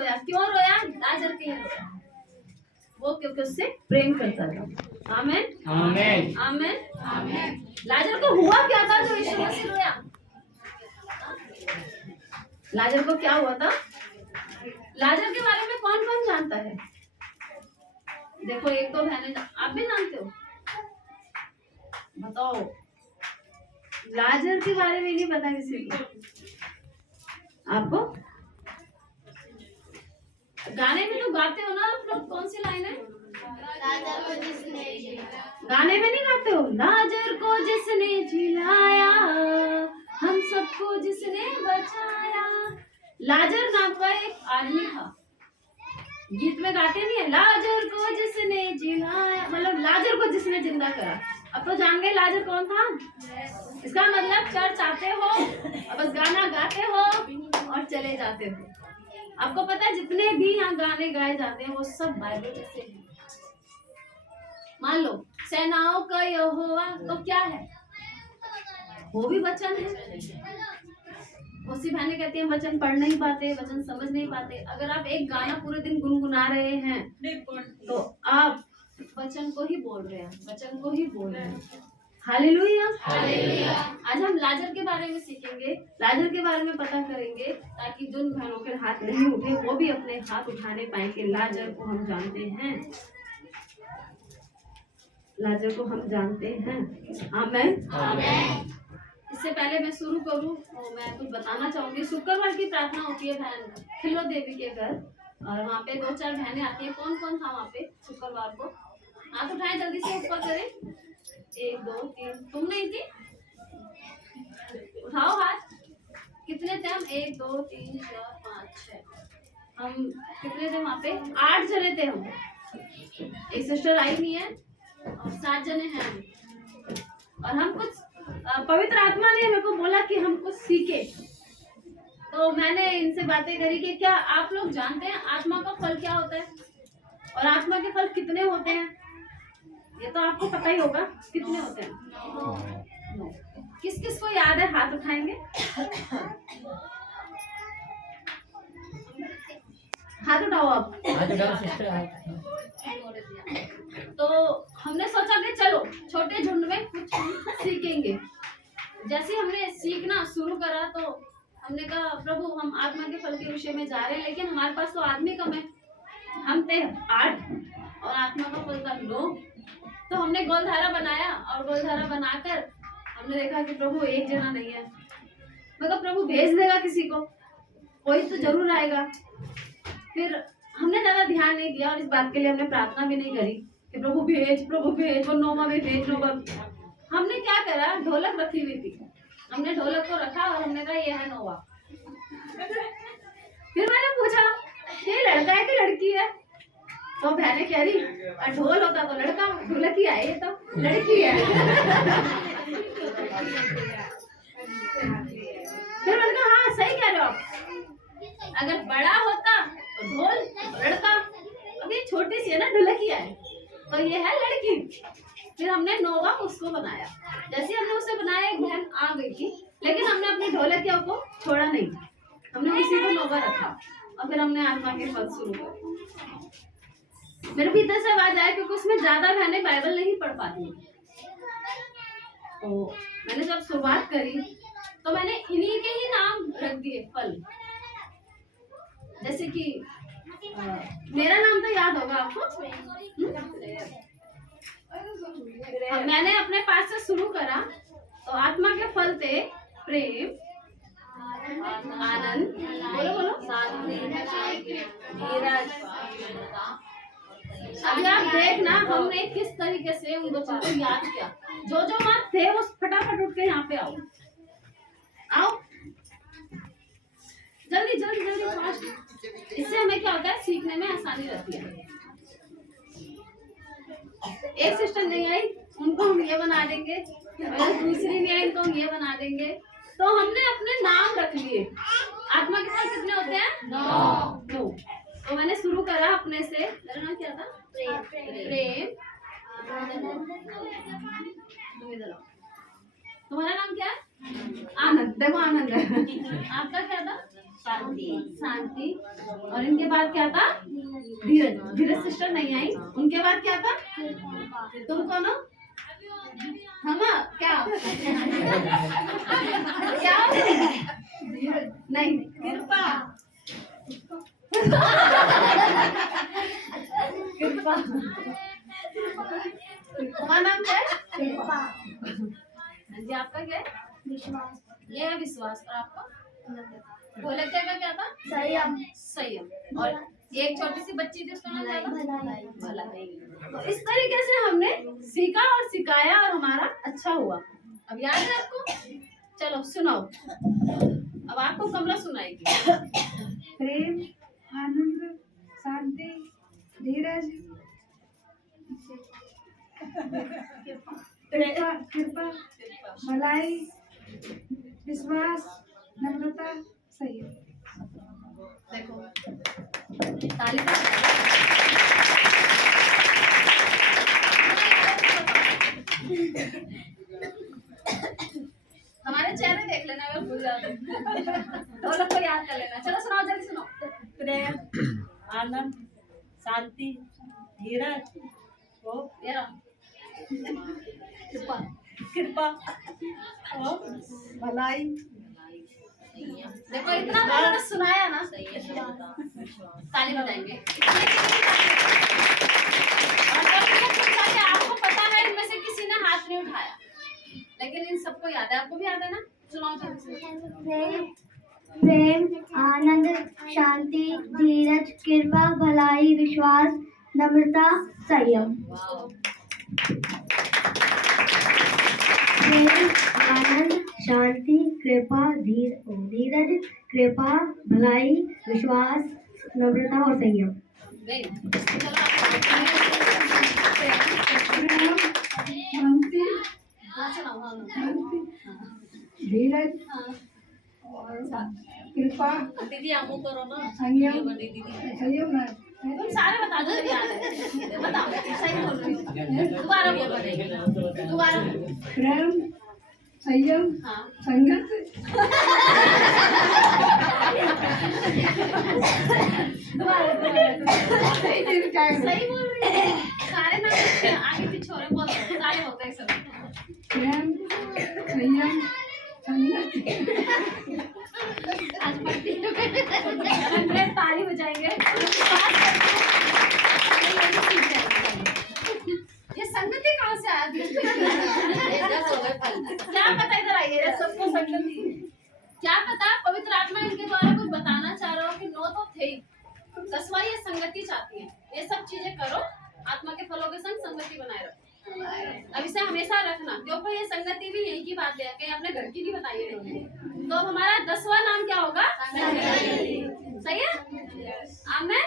रोया। क्यों रोया? लाजर के लिए रोया। वो क्योंकि उससे प्रेम करता था। आमेन आमेन आमेन आमेन। लाजर को हुआ क्या था जो यीशु मसीह रोया? लाजर को क्या हुआ था? लाजर के बारे में कौन कौन जानता है? देखो, एक दो बहनें आप भी जानते हो, बताओ। लाजर के बारे में नहीं पता किसी को? आपको गाने में तो गाते हो ना आप लोग? कौन सी लाइन है? लाजर को जिसने गाने में नहीं गाते हो? लाजर को जिसने जिलाया, हम सबको जिसने बचाया। लाजर नाम का एक आदमी था। गीत में गाते नहीं है, लाजर को जिसने जिलाया, मतलब लाजर को जिसने जिंदा करा। अब तो जान गए लाजर कौन था। इसका मतलब चर्च आते हो और बस गाना गाते हो और चले जाते हो। आपको पता है जितने भी यहाँ गाने गाए जाते हैं वो सब बाइबल से हैं। मान लो सेनाओं का यहोवा तो क्या है? वो भी वचन है। उसी बहने कहती हैं वचन पढ़ नहीं पाते, वचन समझ नहीं पाते। अगर आप एक गाना पूरे दिन गुनगुना रहे हैं तो आप वचन को ही बोल रहे हैं, वचन को ही बोल रहे हैं। Hallelujah hallelujah. आज हम लाजर के बारे में सीखेंगे, लाजर के बारे में पता करेंगे, ताकि जिन बहनों के हाथ नहीं उठे वो भी अपने हाथ उठाने पाएंगे। लाजर को हम जानते हैं, लाजर को हम जानते हैं। आमेन आमेन। इससे पहले मैं शुरू करूं तो मैं कुछ बताना चाहूंगी। शुक्रवार की प्रार्थना होती है बहन खिलो देवी के घर, और वहाँ पे 2-4 बहनें आती हैं। कौन कौन था वहाँ पे शुक्रवार को? हाथ उठाएं, जल्दी से ऊपर करें। 1 2 3। तुम नहीं थी? उठाओ हाथ। कितने थे हम? 1 2 3 4 5 6। हम कितने थे वहाँ पे? 8 जने थे हम। एक सिस्टर आई नहीं है और 7 जने हैं हम। और हम कुछ पवित्र आत्मा ने मेरे को बोला कि हम कुछ सीखे, तो मैंने इनसे बातें करी कि क्या आप लोग जानते हैं आत्मा का फल क्या होता है और आत्मा के फल कितने होते हैं? ये तो आपको पता ही होगा कितने होते हैं। 9। किस किस को याद है? हाथ उठाएंगे। हाथ उठाओ आप। तो हमने सोचा कि चलो छोटे झुंड में कुछ सीखेंगे। जैसे हमने सीखना शुरू करा तो हमने कहा प्रभु हम आत्मा के फल के विषय में जा रहे हैं, लेकिन हमारे पास तो आदमी कम है। हम थे 8 और आत्मा का फल था 9। तो हमने गोलधारा बनाया और गोलधारा बनाकर हमने देखा कि प्रभु एक जना नहीं है। मतलब प्रभु भेज देगा किसी को, कोई तो जरूर आएगा। फिर हमने ज्यादा ध्यान नहीं दिया और इस बात के लिए हमने प्रार्थना भी नहीं करी कि प्रभु भेज, वो नोवा भी भेज, नोवा। हमने क्या करा, ढोलक रखी हुई थी, हमने ढोलक को रखा और हमने कहा ये है नोवा। फिर मैंने पूछा ये लड़का है कि लड़की है? तो बहने कह रही ढोल होता तो लड़का, ढोलक ही है, ये तो लड़की है। फिर मैंने कहा हाँ सही कह रहे हो आप, अगर बड़ा होता तो ढोल, लड़का, अब ये छोटी सी है ना ढोलकिया है तो ये है लड़की। फिर हमने नोवा उसको बनाया। जैसे हमने उसे बनाया एक बहन आ गई थी, लेकिन हमने अपनी ढोलकिया को छोड़ा नहीं, हमने उसी को नोवा रखा और फिर हमने आत्मा के फल शुरू करे। मेरे भीतर से आवाज आया क्योंकि उसमें ज्यादा बहनें बाइबल नहीं पढ़ पाती, तो मैंने जब शुरुआत करी तो मैंने इन्हीं के ही नाम रख दिए फल। जैसे कि मेरा नाम तो याद होगा आपको। मैंने अपने पास से शुरू करा तो आत्मा के फल थे प्रेम, आनंद, बोलो बोलो, शांति, धीरज। अभी आप देखना हमने किस तरीके से उन बच्चों को याद किया। जो जो वहाँ थे वो फटाफट उठ के यहाँ पे आओ, आओ जल्दी जल्दी जल्दी फास्ट। इससे हमें क्या होता है, सीखने में आसानी रहती है। एक सिस्टर नहीं आई, उनको हम ये बना देंगे, दूसरी नहीं आई, उनको हम ये बना देंगे। तो हमने अपने नाम रख लिए। आत्मा के फल कितने होते हैं? 9। तो मैंने शुरू करा अपने से। मेरा नाम क्या था? प्रेम। तुम्हारा नाम क्या है? आनंद। देखो आनंद है। आपका क्या था? शांति। शांति, और इनके बाद क्या था? धीरज। धीरज सिस्टर नहीं आई, उनके बाद क्या था? तुम कौन हो? हम क्या क्या नहीं, कृपा। कृपा। तुम्हारा नाम क्या है? कृपा। जी, आपका क्या है? विश्वास। ये है विश्वास। और आपका? ढोलकिया का क्या था? संयम। संयम। और एक छोटी सी बच्ची थी, उसका नाम क्या था? भलाई। तो इस तरीके से हमने सीखा और सिखाया और हमारा अच्छा हुआ। अब याद है आपको? चलो सुनाओ। अब आपको कमला सुनाएगी। प्रेम, आनंद, शांति, धीरज, कृपा, भलाई, विश्वास, नम्रता, संयम। देखो, ताली हमारे चेहरे देख लेना अगर भूल जाओ तो। ढोलक को याद कर लेना। चलो सुनाओ, जल्दी सुनाओ। प्रेम, आनंद, शांति, धीरज, ये रहा। कृपा, कृपा और भलाई। देखो इतना तो मैंने सुनाया ना, ताली बजाएंगे। और आपको पता है इनमें से किसी ने हाथ नहीं उठाया, लेकिन इन सबको याद है। आपको भी याद है ना? सुनाओ जल्दी से। प्रेम, आनंद, शांति, धीरज, कृपा, भलाई, विश्वास, नम्रता, संयम। प्रेम, आनंद, शांति, कृपा, धीरज, कृपा, भलाई, विश्वास, नम्रता और संयम। गई। प्रेम, शांति, हाँ सुनाओ। हाँ धीरज, हाँ। कृपा, दीदी आमू करो ना। संयम, दीदी संयम है। तुम सारे बता दो, याद है। बताओ, सही बोल रही हो। दोबारा बोलो। दोबारा बोलो। प्रेम, संयम, हाँ। संगत, सही बोल रही है। सारे नाम आगे पीछे हो रहे, बोलो। सारे होते हैं सब। प्रेम, संयम, संगत। आज पढ़ती हूँ। ताली बजाएंगे। ये संगति कहाँ से आया? क्या पता, इधर आइए। सबको संगति क्या पता? पवित्र आत्मा इनके द्वारा कुछ बताना चाह रहा हो कि नो तो थे ही। 10वां ये संगति चाहती है। ये सब चीजें करो, आत्मा के फलों के संग संगति बनाए रखो। अब इसे हमेशा रखना, क्योंकि ये संगति भी यही की बात है, कहीं अपने घर की नहीं बताइए इन्होंने। तो हमारा 10वां नाम क्या होगा? सही है? आमेन।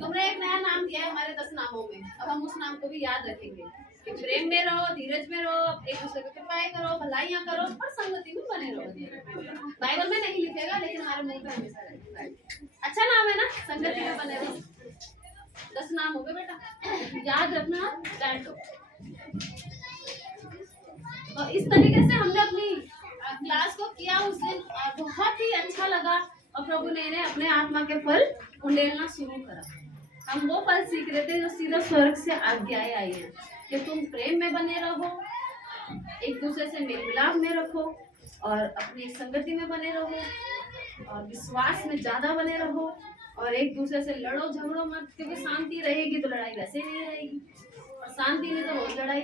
तुमने एक नया नाम दिया है हमारे 10 नामों में। अब हम उस नाम को भी याद रखेंगे कि प्रेम में रहो, धीरज में रहो, एक दूसरे को कृपाएं करो, भलाइयां करो और संगति में बने रहो। बाइबल में नहीं लिखेगा, लेकिन हमारे मुंह पे हमेशा रहेगा। अच्छा नाम है ना, संगति में बने रहो। 10 नाम हो गए बेटा, याद रखना। बैठो। तो इस तरीके से हमने अपनी क्लास को किया उस दिन, बहुत ही अच्छा लगा। और प्रभु ने इन्हें अपने आत्मा के फल उंडेलना शुरू करा। हम वो फल सीख रहे थे जो सीधा स्वर्ग से आज्ञाएं आई हैं कि तुम प्रेम में बने रहो, एक दूसरे से मेल मिलाप में रखो, और अपनी संगति में बने रहो, और विश्वास में ज्यादा बने रहो, और एक दूसरे से लड़ो झगड़ो मत, क्योंकि शांति रहेगी तो लड़ाई वैसे ही नहीं रहेगी, और शांति नहीं तो रोज लड़ाई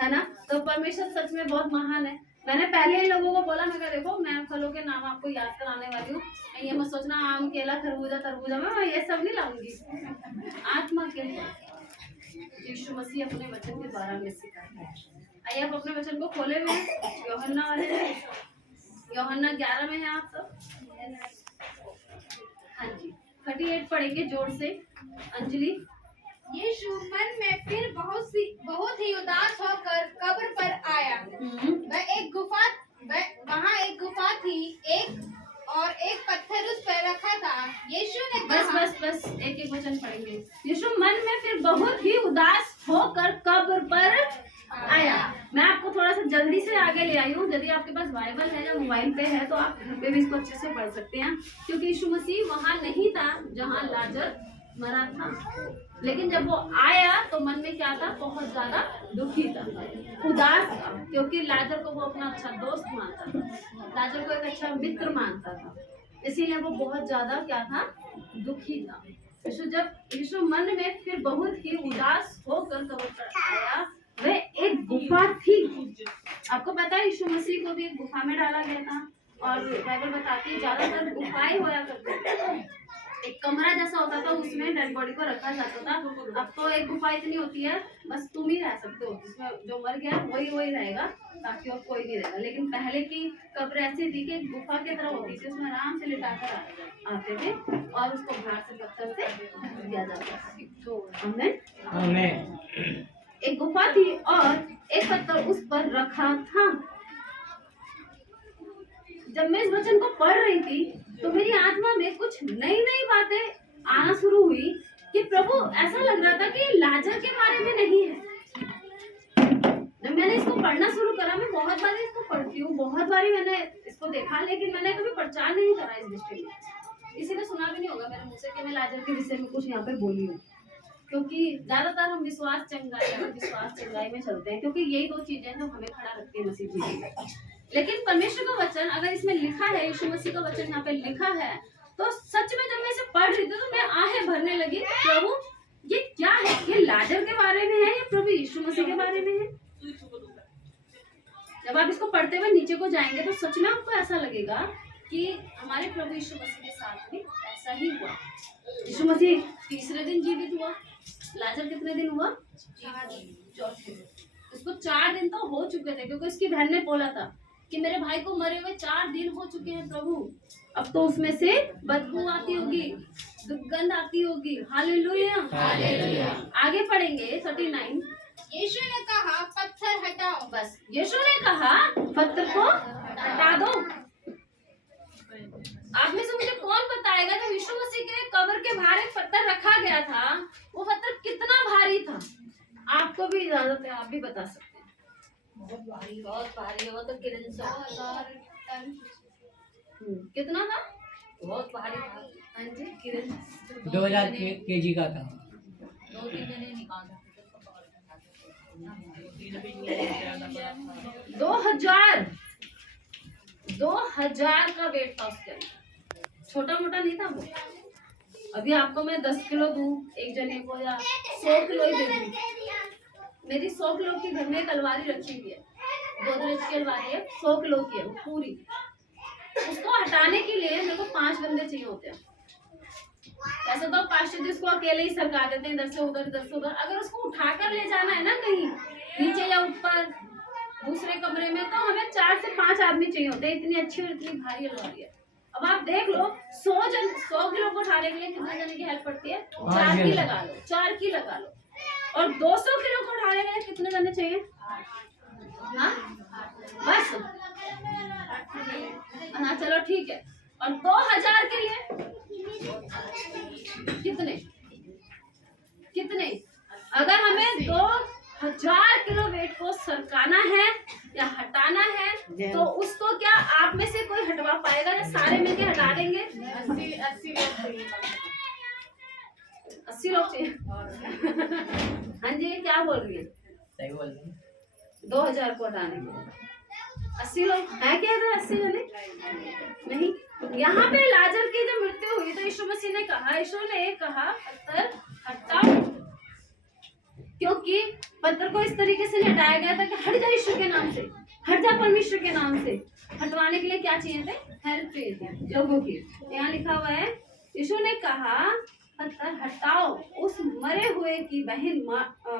है ना। तो परमेश्वर सच में बहुत महान है। मैंने पहले ही लोगों को बोला, मैं कहा देखो मैं फलों के नाम आपको याद कराने वाली हूँ, ये मत सोचना आम केला खरबूजा तरबूजा में ये सब नहीं लाऊंगी। आत्मा के यीशु मसीह अपने वचन के द्वारा हमें सिखाता है। आइए आप अपने वचन को खोले हुए हैं, यूहन्ना वाले हैं, यूहन्ना 11 में है आप सब। हाँ जी, 38 पढ़ेंगे जोर से। अंजलि। यीशु मन में फिर बहुत ही उदास होकर कब्र पर आया। वहाँ एक गुफा थी, एक पत्थर उस पर रखा था। यीशु ने कहा, बस एक वचन पढ़ेंगे। यीशु मन में फिर बहुत ही उदास होकर कब्र पर आया। मैं आपको थोड़ा सा जल्दी से आगे ले आई हूँ। यदि आपके पास बाइबल है या मोबाइल पे है तो आप घर पे भी इसको अच्छे से पढ़ सकते हैं, क्योंकि यीशु मसीह वहां नहीं था जहां लाजर मरा था, लेकिन जब वो आया तो मन में क्या था, बहुत ज्यादा दुखी था, उदास था, क्योंकि लाजर को वो अपना अच्छा दोस्त मानता था, लाजर को एक अच्छा मित्र मानता था, इसीलिए वो बहुत ज्यादा क्या था, दुखी था। यीशु मन में फिर बहुत ही उदास होकर कब्र पर आया। वह एक गुफा थी। आपको पता है यीशु मसीह को भी एक गुफा में डाला गया था, और बाइबल बताती है ज्यादातर गुफाएं होया करती थी। एक कमरा जैसा होता था, उसमें डेड बॉडी को रखा जाता था। अब तो एक गुफा इतनी होती है, बस तुम ही रह सकते हो, जिसमें जो मर गया वही रहेगा, बाकी और कोई नहीं रहेगा। लेकिन पहले की कब्र ऐसी थी कि गुफा की तरह होती थी, उसमें आराम से लिटाकर आते थे और उसको घाट से पत्थर से दिया जाता था। तो हमें एक गुफा थी और एक पत्थर उस पर रखा था। जब मैं इस वचन को पढ़ रही थी तो मेरी आत्मा में कुछ नई नई बातें आना शुरू हुई कि प्रभु, ऐसा लग रहा था कि लाजर के बारे में नहीं है। जब मैंने इसको पढ़ना शुरू करा, मैं बहुत बार इसको पढ़ती हूँ, बहुत बारी मैंने इसको देखा, लेकिन मैंने कभी प्रचार नहीं करा इस विषय में। किसी ने सुना भी नहीं होगा मेरे मुंह से कि मैं लाजर के विषय में कुछ यहाँ पे बोली हूँ, क्योंकि ज्यादातर हम विश्वास चंगाई में चलते हैं, क्योंकि यही दो चीजें जो हमें खड़ा रखती है मसीह जी में। लेकिन परमेश्वर का वचन अगर इसमें लिखा है, यीशु मसीह का वचन यहाँ पे लिखा है, तो सच में जब मैं इसे पढ़ रही थी तो मैं आहें भरने लगी, प्रभु ये क्या है, ये लाजर के बारे में है या प्रभु यीशु मसीह के बारे में है। जब आप इसको पढ़ते हुए नीचे को जाएंगे तो सच में आपको ऐसा लगेगा कि हमारे प्रभु यीशु मसीह के साथ भी ऐसा ही हुआ। यीशु मसीह तीसरे दिन जीवित हुआ, लाजर कितने दिन हुआ, चौथे दिन। उसको 4 दिन तो हो चुके थे, क्योंकि उसकी बहन ने बोला था कि मेरे भाई को मरे हुए 4 दिन हो चुके हैं प्रभु, अब तो उसमें से बदबू आती होगी, दुर्गंध आती होगी। हालेलुया। आगे पढ़ेंगे 39। यीशु ने कहा, पत्थर हटाओ। बस यीशु ने कहा पत्थर को हटा दो। आप में से मुझे कौन बताएगा जब यीशु मसीह के कब्र के बाहर एक पत्थर रखा गया था, वो पत्थर कितना भारी था? आपको भी इजाजत है, आप भी बता सकते हैं। बहुत भारी है वो तो। किरण 1000 टन कितना था? बहुत भारी था। हाँ जी, किरण 2000 केजी का था। 2-3 जने निकाल 2000 का वेट था उसके अंदर, छोटा मोटा नहीं था वो। अभी आपको मैं 10 किलो दूं एक जने को या 100 किलो ही दे दूं। मेरी 100 किलो की घर में एक अलमारी रखी हुई है, गोदरेज की अलमारी है, 100 किलो की है वो पूरी। उसको हटाने के लिए मेरे को 5 बंदे चाहिए होते हैं। ऐसा तो 5 जिसको अकेले ही सरका देते हैं, इधर से उधर इधर से उधर। अगर उसको उठाकर ले जाना है ना कहीं नीचे या ऊपर दूसरे कमरे में, तो हमें 4 से 5 आदमी चाहिए होते हैं। इतनी अच्छी और इतनी भारी अलमारी है। अब आप देख लो 100 किलो को उठाने के लिए कितने जने की हेल्प पड़ती है? 4 की लगा लो, 4 की लगा लो। और 200 किलो को उठाने के लिए कितने जने चाहिए? हाँ बस, हाँ चलो ठीक है। और 2000 के लिए कितने? अगर हमें 2000 किलो वेट को सरकाना है या हटाना है, तो उसको क्या आप में से कोई हटवा पाएगा या सारे मिलके हटा देंगे? 80 लोग चाहिए। हाँ जी, क्या बोल रही है? सही बोल रही है। 2000 को हटाने के लिए 80 लोग है क्या इधर? 80 जने नहीं। यहाँ पे लाजर की जब मृत्यु हुई तो यीशु मसीह ने कहा पत्थर हटाओ, क्योंकि पत्थर को इस तरीके से हटाया गया था कि हट जा यीशु के नाम से, हट जा परमेश्वर के नाम से। हटवाने के लिए क्या चाहिए थे? हेल्प चाहिए थी लोगों की। यहाँ लिखा हुआ है, यीशु ने कहा पत्थर हटाओ। उस मरे हुए की बहन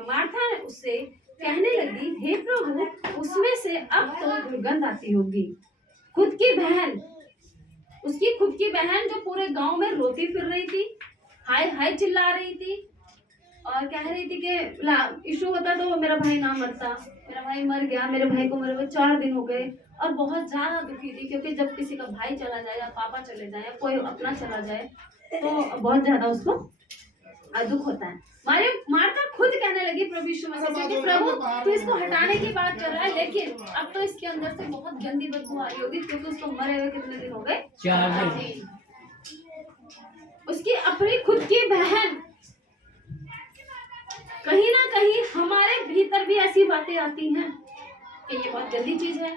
मार्था ने उससे कहने लगी, हे प्रभु, उसमें से अब तो दुर्गंध आती होगी। उसकी खुद की बहन जो पूरे गांव में रोती फिर रही थी, हाय हाय चिल्ला रही थी और कह रही थी कि यीशु होता तो मेरा भाई ना मरता, मेरा भाई मर गया, मेरे भाई को मरे हुए 4 दिन हो गए। और बहुत ज्यादा दुखी थी, क्योंकि जब किसी का भाई चला जाए या पापा चले जाए या कोई अपना चला जाए तो बहुत ज्यादा उसको दुख होता है। मार्था खुद कहने लगी प्रभु यीशु मसीह से कि प्रभु तू इसको हटाने की बात कर रहा है, लेकिन अब तो इसके अंदर से बहुत गंदी बदबू आ रही होगी, क्योंकि उसको मरे हुए कितने दिन हो गए? 4 दिन। उसकी अपनी खुद की बहन, कहीं ना कहीं हमारे भीतर भी ऐसी बातें आती हैं कि ये बहुत गंदी चीज है,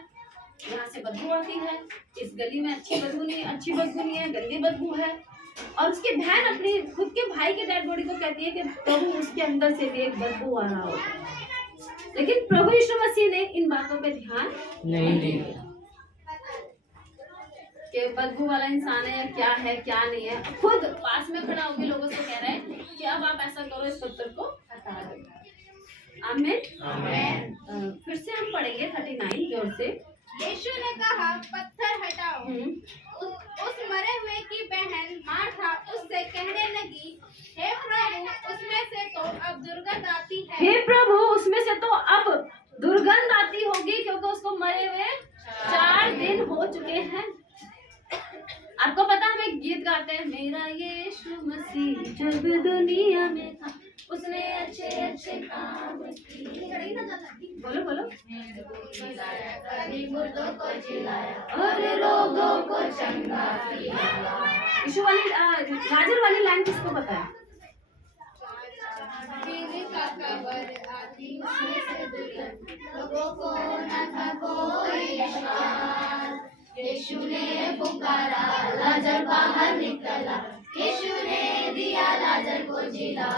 यहाँ से बदबू आती है, इस गली में अच्छी बदबू नहीं है, गंदी बदबू है। और उसकी बहन अपनी खुद के भाई के डेड बॉडी को कहती है कि प्रभु उसके अंदर से भी एक बदबू आ रहा होगा। लेकिन प्रभु यीशु मसीह ने इन बातों पे ध्यान नहीं दिया कि बदबू वाला इंसान है या क्या नहीं है। खुद पास में खड़ा होकर लोगों से कह रहे हैं कि अब आप ऐसा करो, इस पत्थर को हटा दो। आमीन। फिर से हम पढ़ेंगे 39 जोर से। यीशु ने कहा, पत्थर हटाओ। उस मरे हुए की बहन मार्था उससे कहने लगी, हे प्रभु उसमें से तो अब दुर्गंध आती है। हे प्रभु उसमें से तो अब दुर्गंध आती होगी, क्योंकि उसको मरे हुए 4 दिन हो चुके हैं। आपको पता हम एक गीत गाते हैं, मेरा यीशु मसीह जब दुनिया में था उसने अच्छे अच्छे काम किए। बोलो बोलो। मुर्दों को जिलाया और रोगों को चंगा किया। यीशु वाली लाजर वाली लाइन किसको पता है? का कब्र आती उसमें से दुर्गंध, लोगों को न था कोई विश्वास। यीशु ने पुकारा, लाजर बाहर निकला, यीशु ने दिया लाजर को जिला।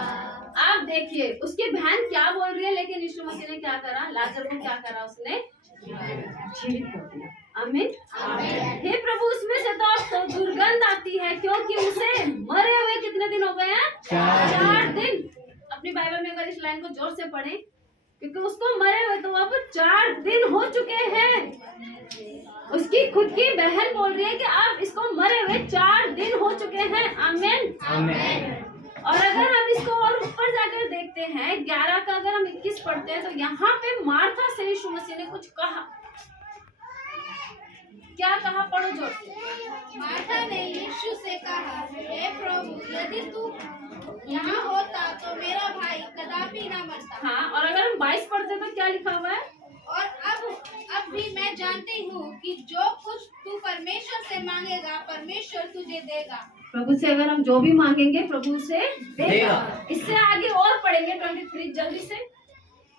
आप देखिए उसकी बहन क्या बोल रही है, लेकिन यीशु मसीह ने क्या करा? लाजर को क्या करा? उसने जीवित कर दिया। आमीन। हे प्रभु उसमें से तो अब तो दुर्गंध आती है, क्योंकि उसे मरे हुए कितने दिन हो गए हैं? 4 दिन। अपनी बाइबल में अगर इस लाइन को जोर से पढ़ें, क्योंकि उसको मरे हुए तो अब 4 दिन हो चुके हैं। उसकी खुद की बहन बोल रही है कि अब इसको मरे हुए 4 दिन हो चुके हैं। आमीन। और अगर हम इसको और ऊपर जाकर देखते हैं 11 का अगर हम 21 पढ़ते हैं, तो यहाँ पे मार्था से यीशु मसीह ने कुछ कहा। क्या कहा? पढ़ो जोर से। मार्था ने यीशु से कहा, हे प्रभु यदि तू यहाँ होता तो मेरा भाई कदापि ना मरता। हाँ, और अगर हम 22 पढ़ते तो क्या लिखा हुआ है? और अब भी मैं जानती हूँ कि जो कुछ तू परमेश्वर से मांगेगा परमेश्वर तुझे देगा। प्रभु से अगर हम जो भी मांगेंगे प्रभु से देगा। इससे आगे और पढ़ेंगे 23 जल्दी से।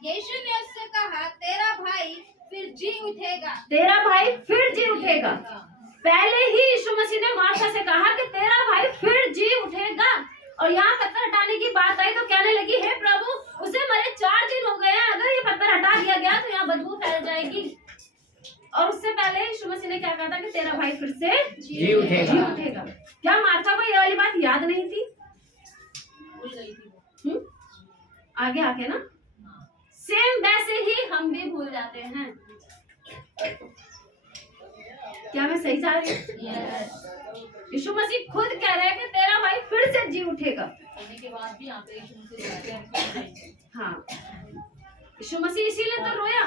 यीशु ने उससे कहा, तेरा भाई फिर जी उठेगा। तेरा भाई फिर जी उठेगा। पहले ही यीशु मसीह ने मार्था से कहा कि तेरा भाई फिर जी उठेगा, और यहाँ पत्थर हटाने की बात आई तो कहने लगी, हे प्रभु उसे मरे 4 दिन हो गए हैं, अगर ये पत्थर हटा दिया गया तो यहाँ बदबू फैल जाएगी। और उससे पहले यीशु मसीह ने क्या कहा था कि तेरा भाई फिर से जी उठेगा। क्या मार्था को ये वाली बात याद नहीं थी? भूल गई थी वो। आगे आके ना सेम वैसे ही हम भी भूल जाते हैं। क्या मैं सही जा रही हूँ? यीशु मसीह खुद कह रहे हैं कि तेरा भाई फिर से जी उठेगा। होने के बाद भी यहाँ पे यीशु मसीह कहते हैं, हम क्यों जाएंगे? हाँ, यीशु मसीह इसीलिए तो रोया,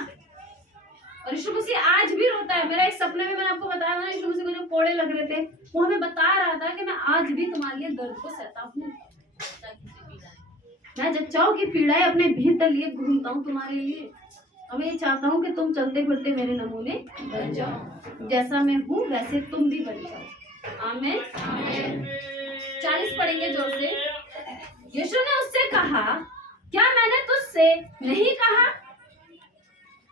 और यीशु मसीह आज भी रोता है। मेरा एक सपने में मैंने आपको बताया था, यीशु मसीह को जो कोड़े लग रहे थे, वो हमें बता रहा था कि मैं आज भी तुम्हारे लिए दर्द को सहता हूँ। मैं जच्चाओं की पीड़ाएं अपने भीतर लिए घूमता हूँ तुम्हारे लिए, और मैं ये चाहता हूँ कि तुम चलते फिरते मेरे नमूने बन जाओ, जैसा मैं हूँ वैसे तुम भी बन जाओ। आमीन। 40 पढ़ेंगे जोर से। यीशु ने उससे कहा, क्या मैंने तुझसे नहीं कहा?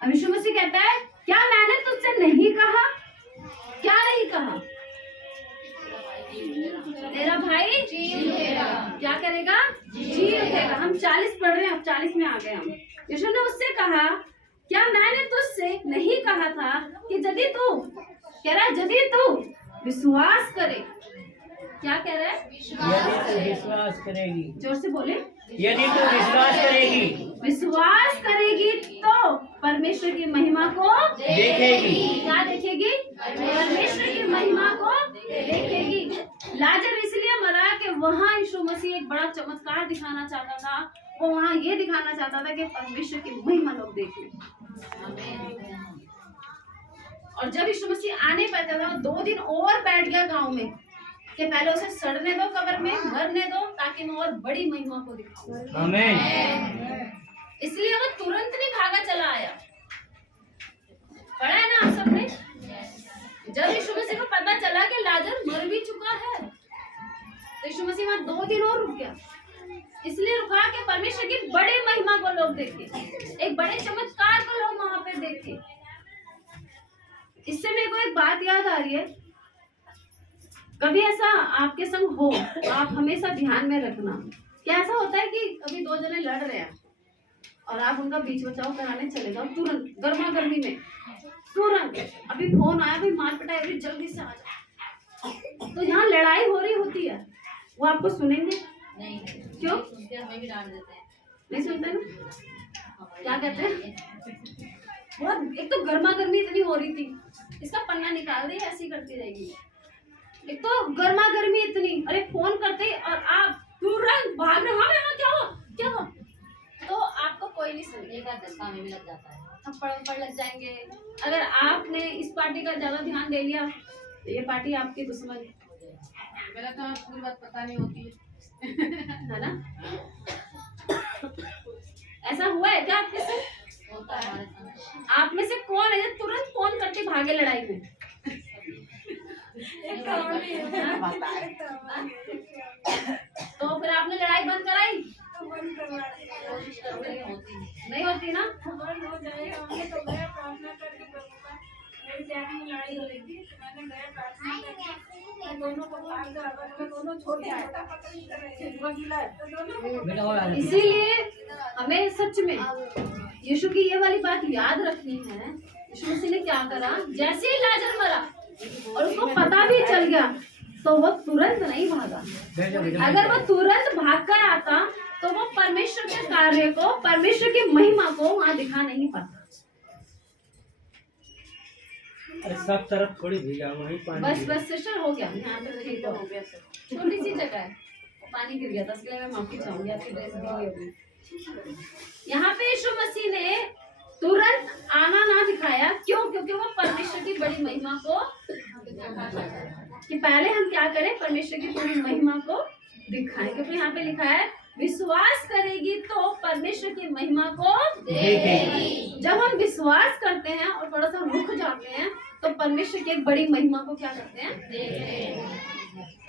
अब यीशु मसीह कहता है, क्या मैंने तुझसे नहीं कहा? क्या नहीं कहा? तेरा भाई जी उठेगा। क्या करेगा? जी उठेगा। हम 40 पढ़ रहे हैं, अब 40 में आ गए हम। यीशु ने उससे कहा, क्या मैंने तुझसे नहीं कहा था कि यदि तू कह रहा है, यदि तू विश्वास करे। क्या कह रहा है? यदि तू विश्वास करेगी। जोर से बोले। यदि तू विश्वास करेगी। विश्वास करेगी तो परमेश्वर की महिमा को देखेगी। क्या देखेगी? परमेश्वर की महिमा को देखेगी। लाजर इसलिए मरा कि वहाँ यीशु मसीह एक बड़ा चमत्कार दिखाना चाहता था। वो वहाँ ये दिखाना चाहता था कि परमेश्वर की महिमा लोग देखें। और जब यीशु मसीह आने पाता था, 2 दिन और बैठ गया गांव में कि पहले उसे सड़ने दो कब्र में, मरने दो, ताकि कि मैं और बड़ी महिमा को दिखाऊं। आमीन। इसलिए वो तुरंत नहीं भागा चला आया। पढ़ा है ना आप सबने? जब यीशु मसीह को पता चला कि लाजर मर भी चुका है, तो यीशु मसीह वहां 2 दिन और रुक गया। इसलिए रुका कि परमेश्वर की बड़ी महिमा को लोग देखे, एक बड़े चमत्कार को लोग वहां पे देखे। इससे मेरे को एक बात याद आ रही है, कभी ऐसा आपके संग हो तो आप हमेशा ध्यान में रखना। क्या ऐसा होता है कि कभी 2 जने लड़ रहे हैं और आप उनका बीच बचाव कराने चले जाओ, तुरंत गर्मा गर्मी में, तुरंत अभी फोन आया, भाई मार पिटाई हो रही, जल्दी से आ जाओ। तो यहाँ लड़ाई हो रही होती है, वो आपको सुनेंगे? नहीं, क्यों? सुनते हमें भी डांट देते हैं। नहीं सुनते ना? क्या कहते हैं? बहुत, एक तो गर्मा गर्मी इतनी हो रही थी, इसका पन्ना निकाल दे, ऐसी करती रहेगी। एक तो गर्मा गर्मी इतनी, अरे फोन करते और आप तुरंत भाग रहे, हाँ मैम क्या हुआ क्या हुआ, तो आपको कोई नहीं सुनेगा। एक आध धक्का में भी लग जाता है। थप्पड़ वप्पड़ लग जाएंगे। अगर आपने इस पार्टी का ज्यादा ध्यान दे लिया तो ये पार्टी आपकी दुश्मन मेरा तो पूरी बात पता नहीं होती है ना? ऐसा हुआ है क्या आपके साथ? होता है हमारे साथ। आप में से कौन है जो तुरंत फोन करके भागे लड़ाई में? तो फिर आपने लड़ाई बंद कराई? कोशिश करते हैं, होती नहीं। नहीं होती ना? इसीलिए हमें सच में यीशु की ये वाली बात याद रखनी है। यीशु मसीह ने क्या करा, जैसे ही लाजर मरा और उसको पता भी चल गया तो वो तुरंत नहीं भागा। अगर वो तुरंत भाग कर आता तो वो परमेश्वर के कार्य को, परमेश्वर की महिमा को वहां दिखा नहीं पाता। अरे सब तरफ थोड़ी भीगा, वहीं पानी बस गिरा। बस सिस्टर हो गया, यहाँ पे ठीक हो गया। छोटी सी जगह है, पानी गिर गया था, इसलिए मैं माफी चाहूंगी, आपकी ड्रेस गीली होगी। यहाँ पे यीशु मसीह ने तुरंत आना ना दिखाया, क्यों? क्योंकि वो परमेश्वर की बड़ी महिमा को, कि पहले हम क्या करें, परमेश्वर की पूरी महिमा को दिखाएं। क्योंकि यहाँ पे लिखा है विश्वास करेगी तो परमेश्वर की महिमा को देखेगी। जब हम विश्वास करते हैं और थोड़ा सा रुक जाते हैं तो परमेश्वर की एक बड़ी महिमा को क्या करते हैं?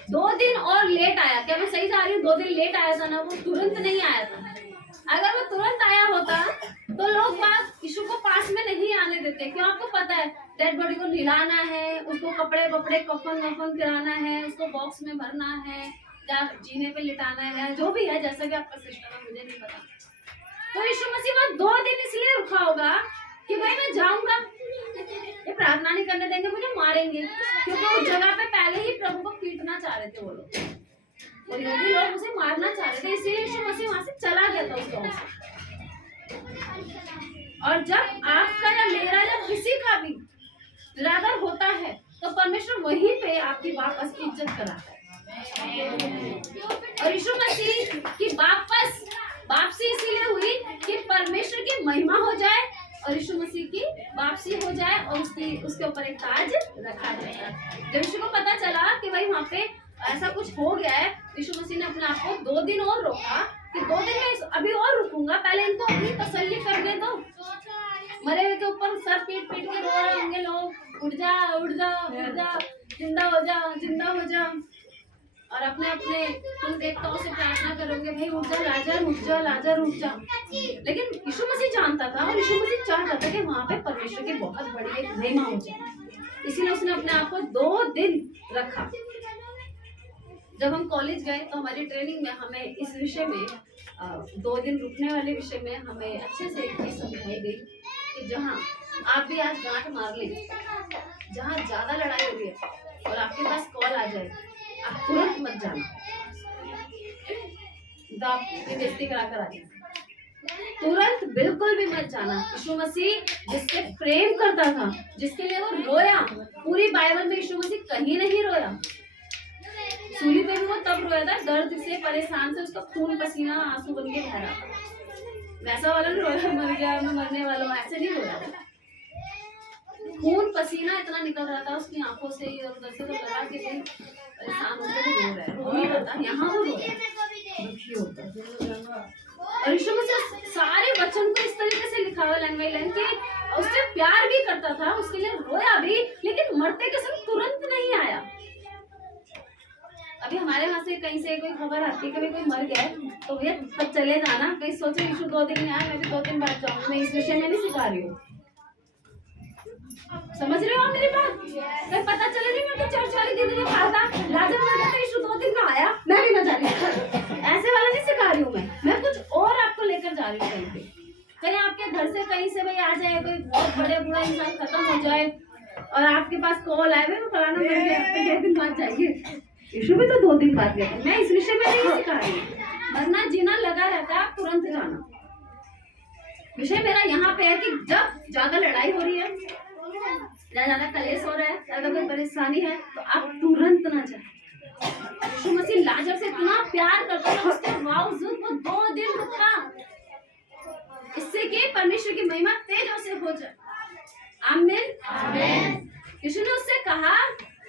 2 दिन और लेट आया। क्या मैं सही जा रही हूँ? 2 दिन लेट आया था ना, वो तुरंत नहीं आया था। अगर वो तुरंत आया होता तो लोग बात यीशु को पास में नहीं आने देते। क्यों? आपको पता है डेड बॉडी को नहलाना है, उसको कपड़े वपड़े कफन वफन कराना है, उसको बॉक्स में भरना है, या जीने पे लिटाना है, जो भी है, जैसा कि आपका सिस्टम है, मुझे नहीं पता। तो यीशु मसीह वहां 2 दिन इसलिए रुका होगा कि भाई मैं जाऊंगा, ये प्रार्थना नहीं करने देंगे, मुझे मारेंगे। क्योंकि उस जगह पे पहले ही प्रभु को पीटना चाह रहे थे वो लोग, और यहूदी लोग उसे मारना चाह रहे थे, इसीलिए यीशु मसीह वहां से चला गया था उस गांव से। और जब आपका या मेरा या किसी का भी रादर होता है तो परमेश्वर वहीं पे आपकी वापस इज्जत कराता है। और यीशु मसीह की वापसी इसीलिए हुई कि परमेश्वर की महिमा हो जाए और यीशु मसीह की वापसी हो जाए और उसके ऊपर एक ताज रखा जाए। जब यीशु को पता चला कि भाई वहाँ पे ऐसा कुछ हो गया है, यीशु मसीह ने अपने आप को 2 दिन और रोका कि 2 दिन में अभी और रुकूंगा, पहले इनको अपनी तसल्ली करने दो। मरे हुए के ऊपर सर पीट पीट के रो रहे होंगे लोग, उठ जा उठ जा उठ जा, जिंदा हो जा जिंदा हो जा, और अपने अपने कुल देवताओं से प्रार्थना करोगे, भाई उठ जा लाजर उठ जा लाजर उठ जा। लेकिन यीशु मसीह जानता था और यीशु मसीह चाहता था कि वहाँ पे परमेश्वर की बहुत बड़ी एक महिमा हो जाए, इसीलिए उसने अपने आप को 2 दिन रखा। जब हम कॉलेज गए तो हमारी ट्रेनिंग में हमें इस विषय में 2 दिन रुकने वाले विषय में हमें अच्छे से एक चीज समझाई गई कि जहाँ आप भी आज गांठ मार लें, जहाँ ज्यादा लड़ाई हो रही है और आपके पास कॉल आ जाए, आप तुरंत मत जाना, बेइज्जती कराकर आ जाए, तुरंत बिल्कुल भी मत जाना। यीशु मसीह जिससे प्रेम करता था, जिसके लिए वो रोया, पूरी बाइबल में यीशु मसीह कहीं नहीं रोया। सूली पे भी वो तब रोया था, दर्द से परेशान से उसका खून पसीना आंसू बन के बह रहा था। वैसा वाला नहीं रोया, मर गया मैं मरने वाला हूँ, ऐसे नहीं रोया। खून पसीना इतना निकल रहा था उसकी आंखों से, इधर उधर से, तो लगा कि परेशान होकर रो रहा है, रो नहीं रहा था। यहाँ वो रोया दुखी होता है। और यीशु मसीह सारे वचन को इस तरीके से लिखा हुआ लाइन बाई लाइन कि उससे प्यार भी करता था, उसके लिए रोया भी, लेकिन मरते के समय तुरंत नहीं आया। अभी हमारे वहां से कहीं से कोई खबर आती है कभी कोई मर गया है तो भैया तब चले जाना, कहीं सोचे यीशु 2 दिन में आया, मैं भी 2 दिन बाद जाऊंगी। मैं इस विषय में नहीं सिखा रही हूँ, समझ रहे हो आप मेरी बात? मैं पता चले नहीं, मैं तो 4 दिन में कहा था लाजर मर गया था, यीशु 2 दिन में आया, मैं भी ना जा रही ऐसे वाला नहीं सिखा रही हूँ। मैं कुछ और आपको लेकर जा रही हूँ। कहीं पे कहीं आपके घर से कहीं से भाई आ जाए कोई बहुत बड़े बुरा इंसान खत्म हो जाए और आपके पास कॉल आए भाई फलाना मर गया, 2 दिन बाद जाइए। यीशु भी तो 2 दिन बाद गया। मैं इस विषय में नहीं सिखा रही हूँ। मरना जीना लगा रहता है, आप तुरंत जाना। विषय मेरा यहाँ पे है कि जब ज्यादा लड़ाई हो रही है, ज्यादा कलेश हो रहा है, ज्यादा कोई परेशानी है, तो आप तुरंत ना जाए। यीशु मसीह लाजर से इतना प्यार करता था, उसके बावजूद वो 2 दिन रुका, इससे कि परमेश्वर की महिमा तेजों से हो जाए। आमीन। यीशु ने उससे कहा,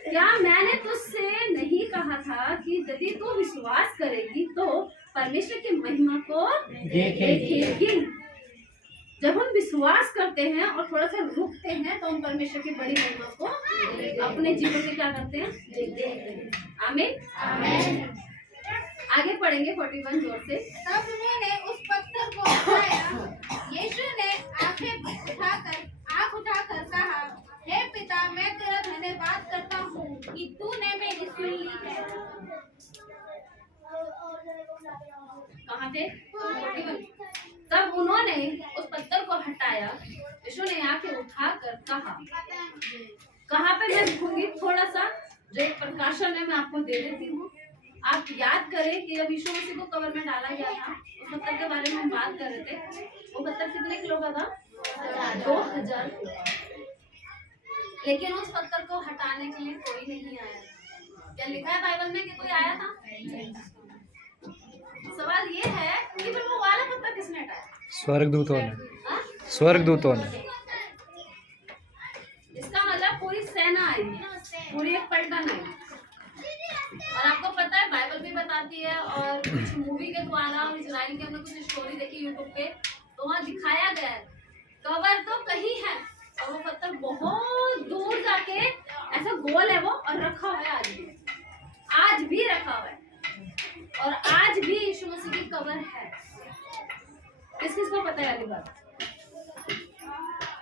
क्या मैंने तुझसे नहीं कहा था कि यदि तू विश्वास करेगी तो परमेश्वर की महिमा को देखेगी। जब हम विश्वास करते हैं और थोड़ा सा रुकते हैं तो हम परमेश्वर की बड़ी महिमा को अपने जीवन में क्या करते हैं, देखते हैं। आमीन। आगे पढ़ेंगे 41 जोर से। तब उन्होंने उस पत्थर को उठाया। यीशु ने आँख उठाकर कहा, हे पिता, मैं तेरा धन्यवाद करता हूँ कि तूने मेरी सुन ली है। कहाँ थे? 41। तब उन्होंने उस पत्थर को हटाया। यीशु ने आके उठाकर कहा, कहाँ पे मैं लिखूंगी थोड़ा सा, जो एक प्रकाशन है मैं आपको दे देती हूँ। आप याद करें कि जब यीशु मसीह को कब्र में डाला गया था, उस पत्थर के बारे में हम बात कर रहे थे। वो पत्थर कितने किलो का था? 2000 किलो। लेकिन उस पत्थर को हटाने के लिए कोई नहीं आया। क्या लिखा है बाइबल में कि कोई आया था? सवाल ये है कि फिर वो वाला पत्थर किसने हटाया? स्वर्गदूतों ने। स्वर्गदूतों ने। इसका मतलब पूरी सेना आई, पूरी एक पलटन आई। और आपको पता है बाइबल भी बताती है और कुछ मूवी के द्वारा और इजराइल की हमने कुछ स्टोरी देखी यूट्यूब पे, तो वहाँ दिखाया गया है कब्र तो कहीं है और वो पत्थर बहुत दूर जाके ऐसा गोल है वो और रखा हुआ है। आज भी रखा हुआ है और आज भी यीशु मसीह की कब्र है। किस किस को पता है वाली बात?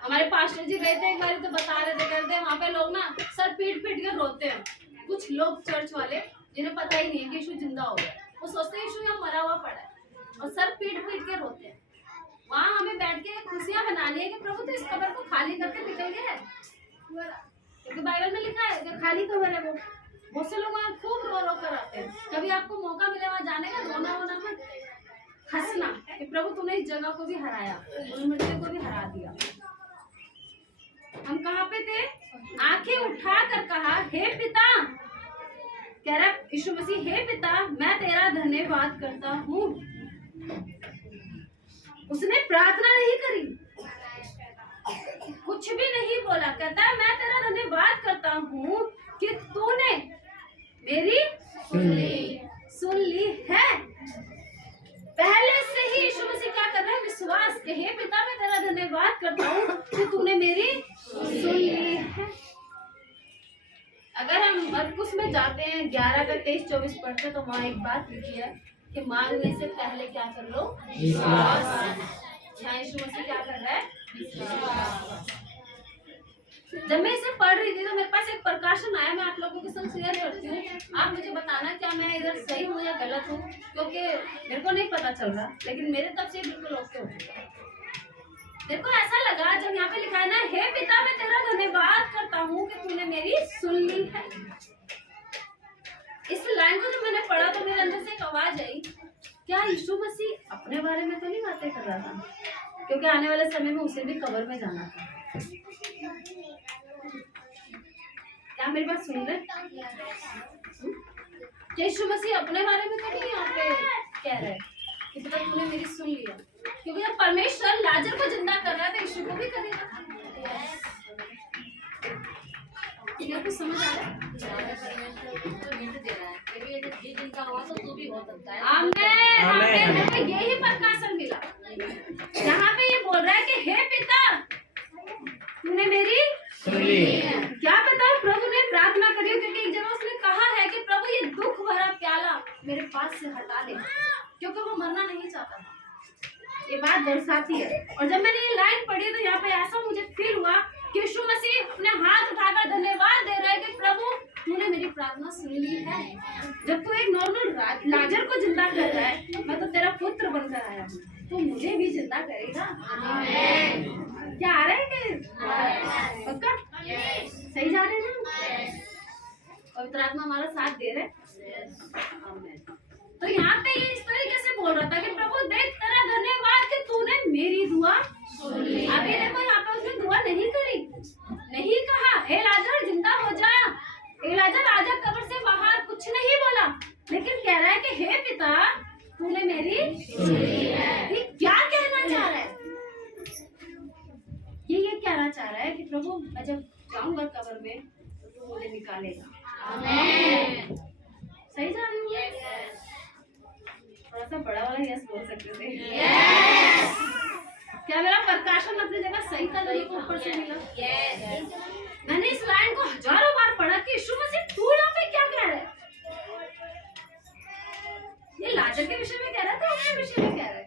हमारे पास्टर जी गए थे एक बार तो बता रहे थे, कहते वहाँ पे लोग ना सर पीट पीट के रोते हैं। कुछ लोग चर्च वाले जिन्हें पता ही नहीं है कि यीशु जिंदा हो गया, वो सोचते हैं यीशु यहाँ मरा हुआ पड़ा है और सर पीट पीट के रोते हैं। वहाँ हमें बैठ के खुशियाँ मनानी है कि प्रभु तो इस कब्र को खाली करके निकल गया है, क्योंकि बाइबल में लिखा है कि खाली कब्र है वो। बहुत से लोग वहाँ खूब रो रो कर आते हैं। कभी आपको मौका मिले वहाँ जाने का, रोना वोना मत, हंसना कि प्रभु तूने इस जगह को भी हराया, उस मृत्यु को भी हरा दिया। हम कहाँ पे थे? आंखें उठा कर कहा, हे पिता, कह रहा यीशु मसीह, हे पिता, मैं तेरा धन्यवाद करता हूँ। उसने प्रार्थना नहीं करी, कुछ भी नहीं बोला, कहता है मैं तेरा धन्यवाद करता हूँ कि तूने मेरी सुन ली है। पहले से ही यीशु मसीह क्या कर रहे हैं? विश्वास के, हे पिता, मैं तेरा धन्यवाद करता हूँ कि तूने मेरी सुन ली है। अगर हम मरकुस में जाते हैं 11 का 23-24 पढ़ते तो वहाँ एक बात लिखी है कि मांगने से पहले क्या कर लो? विश्वास। यहाँ यीशु मसीह क्या कर रहा है? विश्वास। जब मैं इसे पढ़ रही थी तो मेरे पास एक प्रकाशन आया, मैं आप लोगों के साथ शेयर करती हूँ। आप मुझे बताना क्या मैं इधर सही हूँ या गलत हूँ, क्योंकि मेरे को नहीं पता चल रहा, लेकिन मेरे तब से बिल्कुल ओके हो गया। मेरे को ऐसा लगा जब यहाँ पे लिखा है ना, हे पिता, मैं तेरा धन्यवाद करता हूँ कि तूने मेरी सुन ली है। इस लाइन को जब मैंने पढ़ा तो मेरे अंदर से एक आवाज आई, क्या यीशु मसीह अपने बारे में तो नहीं बातें कर रहा था? क्योंकि आने वाले समय में उसे भी कब्र में जाना था। क्या मेरी बात सुन रहे? यीशु मसीह अपने बारे में तो नहीं यहाँ पे कह रहे कि पिता तूने मेरी सुन लिया, क्योंकि जब परमेश्वर लाजर को जिंदा कर रहा है तो यीशु को भी करेगा। क्या कुछ समझ आ रहा है? तो हिंट दे रहा है कि भी ये जिनका हुआ तो तू भी हो सकता है। आमेन आमेन। हमें यही प्रकाशन मिला यहाँ पे ये बोल रहा है कि हे पिता तूने मेरी सुन ली। क्या पता प्रभु ने प्रार्थना करी हो, क्योंकि एक जगह उसने कहा है कि प्रभु ये दुख भरा प्याला मेरे पास से हटा ले, क्योंकि वो मरना नहीं चाहता था। ये बात दर्शाती है। और जब मैंने ये लाइन पढ़ी तो यहाँ पे ऐसा मुझे फील हुआ कि यीशु मसीह अपने हाथ उठाकर धन्यवाद दे रहा है कि प्रभु तूने मेरी प्रार्थना सुन ली है। जब तू एक नॉर्मल लाजर को जिंदा कर रहा है, मैं तो तेरा पुत्र बनकर आया हूँ, तो मुझे भी जिंदा करेगा। क्या आ रहा है कि पक्का सही जा रहे हैं ना? पवित्र आत्मा हमारा साथ दे रहे। आमीन। तो यहाँ पे ये इस तरीके से बोल रहा था कि प्रभु देख तेरा धन्यवाद कि तूने मेरी दुआ सुन ली। अभी देखो यहाँ पे उसने दुआ नहीं करी, नहीं कहा हे लाजर जिंदा हो जा, हे लाजर आजा कब्र से बाहर, कुछ नहीं बोला, लेकिन कह रहा है कि हे पिता तूने मेरी सुन ली है। ये क्या कहना चाह रहा है? ये कहना चाह रहा है कि प्रभु मैं जब जाऊंगा कब्र में तो तू मुझे निकालेगा। आमीन। सही जा रही हूँ? थोड़ा सा बड़ा वाला यस बोल सकते थे। क्या मेरा प्रकाशन अपनी जगह सही था? ऊपर से मिला। मैंने इस लाइन को हजारों बार पढ़ा कि यीशु मसीह तू यहाँ पे क्या कह रहा है? ये लाजर के विषय में कह रहा था, अपने विषय में कह रहा है?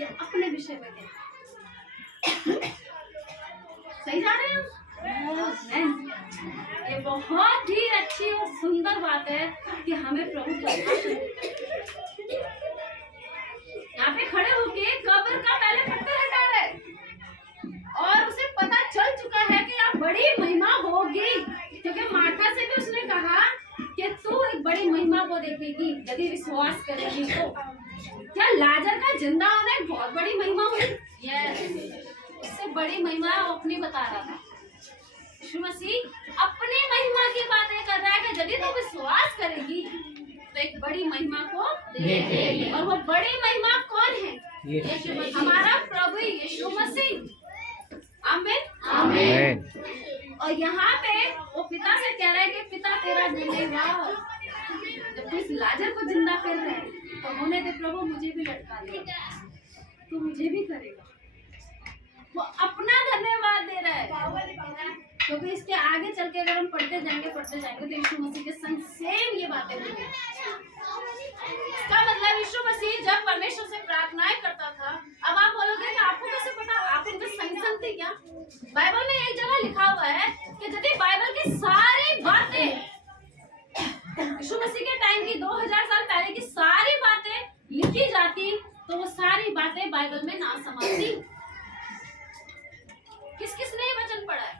ये अपने विषय में कह रहा है। सही जा रहे हैं? ये बहुत ही अच्छी और सुंदर बात है कि हमें प्रभु यहाँ पे खड़े होके कब्र का पहले पत्थर हटा रहे और उसे पता चल चुका है कि यहाँ बड़ी महिमा होगी, क्योंकि मार्था से भी उसने कहा कि तू एक बड़ी महिमा को देखेगी यदि विश्वास करेगी तो। क्या लाजर का जिंदा होना एक बहुत बड़ी महिमा हुई? उससे बड़ी महिमा वो अपनी बता रहा था। यीशु मसीह अपनी महिमा की बातें कर रहा है कि यदि तू विश्वास करेगी तो एक बड़ी महिमा को देखेगी। और वो बड़ी महिमा कौन है? हमारा प्रभु यीशु मसीह। आमीन आमीन। और यहाँ पे वो पिता से कह रहा है कि पिता तेरा धन्यवाद, जब तू इस लाजर को जिंदा कर रहे हैं तो होने दे प्रभु, मुझे भी लटका दे, तू मुझे भी करेगा। वो अपना धन्यवाद दे रहा है, क्योंकि इसके आगे चल के अगर हम पढ़ते जाएंगे तो यीशु मसीह के संग सेम ये बातें होंगी। इसका मतलब यीशु मसीह जब परमेश्वर से प्रार्थनाएं करता था, अब आप बोलोगे कि आपको कैसे पता? आप इनके संग थे क्या? बाइबल में एक जगह लिखा हुआ है कि यदि बाइबल की सारी बातें यीशु मसीह के टाइम की 2000 साल पहले की सारी बातें लिखी जाती तो वो सारी बातें बाइबल में ना समाती। किस किसने ये वचन पढ़ा है?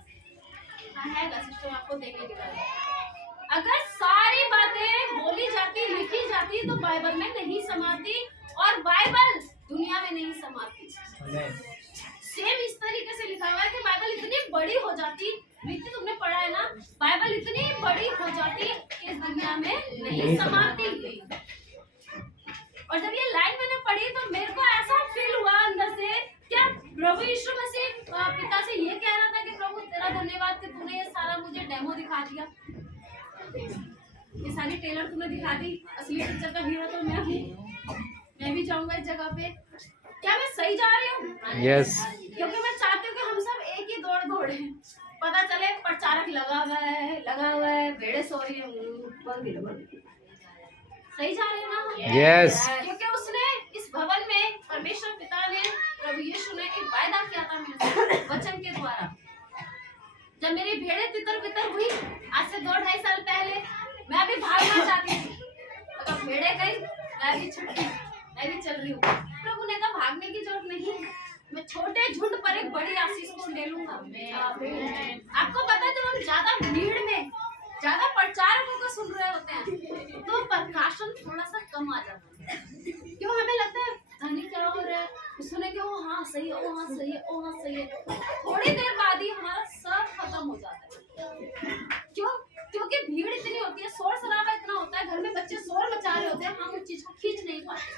है सिस्टम आपको देंगे दिखाएगा। अगर सारी बातें बोली जाती लिखी जाती तो बाइबल में नहीं समाती और बाइबल दुनिया में नहीं समाती। सेम इस तरीके से लिखा हुआ है कि बाइबल इतनी बड़ी हो जाती, विक्की तुमने पढ़ा है ना, बाइबल इतनी बड़ी हो जाती कि इस दुनिया में नहीं समाती। और जब ये लाइन मैंने पढ़ी तो मेरे को ऐसा फील हुआ अंदर से, क्या प्रभु यीशु मसीह पिता से ये कह रहा था कि प्रभु तेरा धन्यवाद कि तूने ये सारा मुझे डेमो दिखा दिया, ये सारी ट्रेलर तूने दिखा दी, असली पिक्चर का हीरो तो मैं हूँ, मैं भी जाऊंगा इस जगह पे। क्या मैं सही जा रही हूँ? यस। क्योंकि मैं चाहती हूँ कि हम सब एक ही दौड़ दौड़े, पता चले प्रचारक लगा हुआ है, भेड़े सो रही है। सही जा रही है ना? यस। क्योंकि उसने इस भवन में परमेश्वर पिता ने, प्रभु यीशु ने एक वायदा किया था मेरे से वचन के द्वारा। जब मेरी भेड़े तितर बितर हुई आज से 2-2.5 साल पहले, मैं भी भागना चाहती थी, तो भेड़े गई, मैं भी छुट्टी, मैं भी चल रही हूँ। प्रभु ने कहा भागने की जरूरत नहीं, मैं छोटे झुंड पर एक बड़ी आशीष को ले लूंगा। आपको पता है जब हम ज्यादा भीड़ में ज्यादा प्रचारकों को सुन रहे होते हैं तो प्रकाशन थोड़ा सा कम आ जाता है। क्यों? हमें लगता है धनी क्या हो रहा है, सुने कि ओ हाँ सही है, ओ हाँ सही है, ओ हाँ सही है, थोड़ी देर बाद ही हमारा सब खत्म हो जाता है। क्यों? क्योंकि भीड़ इतनी होती है, शोर शराबा इतना होता है, घर में बच्चे शोर मचा रहे होते हैं, हम उस चीज को खींच नहीं पाते।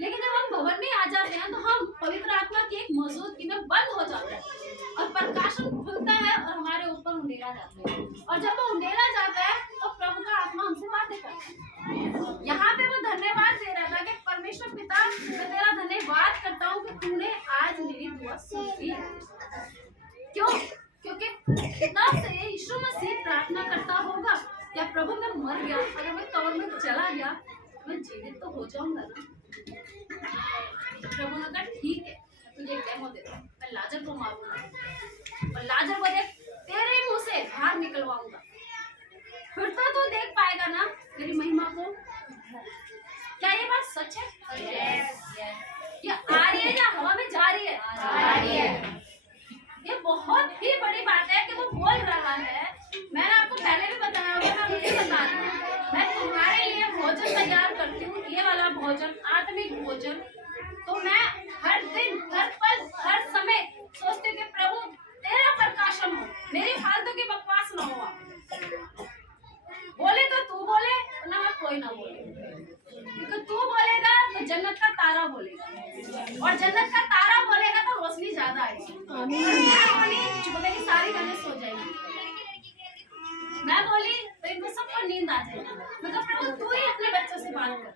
लेकिन जब हम भवन में आ जाते हैं तो हम पवित्र आत्मा की एक मौजूदगी में बंद हो जाता है और प्रकाशन खुलता है और हमारे ऊपर उंडेला जाता है। और जब वो उंडेला जाता है तो प्रभु का आत्मा हमसे बातें करता है। यहाँ पे वो धन्यवाद दे रहा था कि परमेश्वर पिता, मैं तेरा धन्यवाद करता हूँ कि तूने आज मेरी दुआ सुन ली। क्यों? क्योंकि पिता से यीशु मसीह प्रार्थना करता होगा, क्या प्रभु मैं मर गया, अगर मैं कब्र में चला गया मैं जीवित तो हो जाऊंगा ना। प्रभु ने कहा ठीक है, तुझे डेमो देता हूं, मैं लाजर को मारूंगा और लाजर को देख तेरे मुंह से बाहर निकलवाऊंगा, फिर तो तू देख पाएगा ना मेरी महिमा को। क्या ये बात सच है? ये आ रही है या हवा में जा रही है? आ रही है। ये बहुत ही बड़ी बात है कि वो बोल रहा है, मैंने आपको पहले भी बताया होगा, मैं मुझे बता रही हूँ, मैं तुम्हारे लिए भोजन तैयार करती हूँ, ये वाला भोजन, आत्मिक भोजन। तो मैं हर दिन, हर पल, हर समय सोचती हूँ कि प्रभु तेरा प्रकाशन हो, मेरी फालतू की बकवास ना हो। बोले तो तू बोले, ना मैं कोई ना बोले, क्योंकि तू बोलेगा तो जन्नत का तारा बोलेगा, और जन्नत का तारा बोलेगा तो रोशनी ज्यादा आएगी। मैं बोली तो मेरी सारी बहनें सो जाएगी, मैं बोली तो इनको सबको नींद आ जाएगी। मैं कहा प्रभु तू ही अपने बच्चों से बात कर।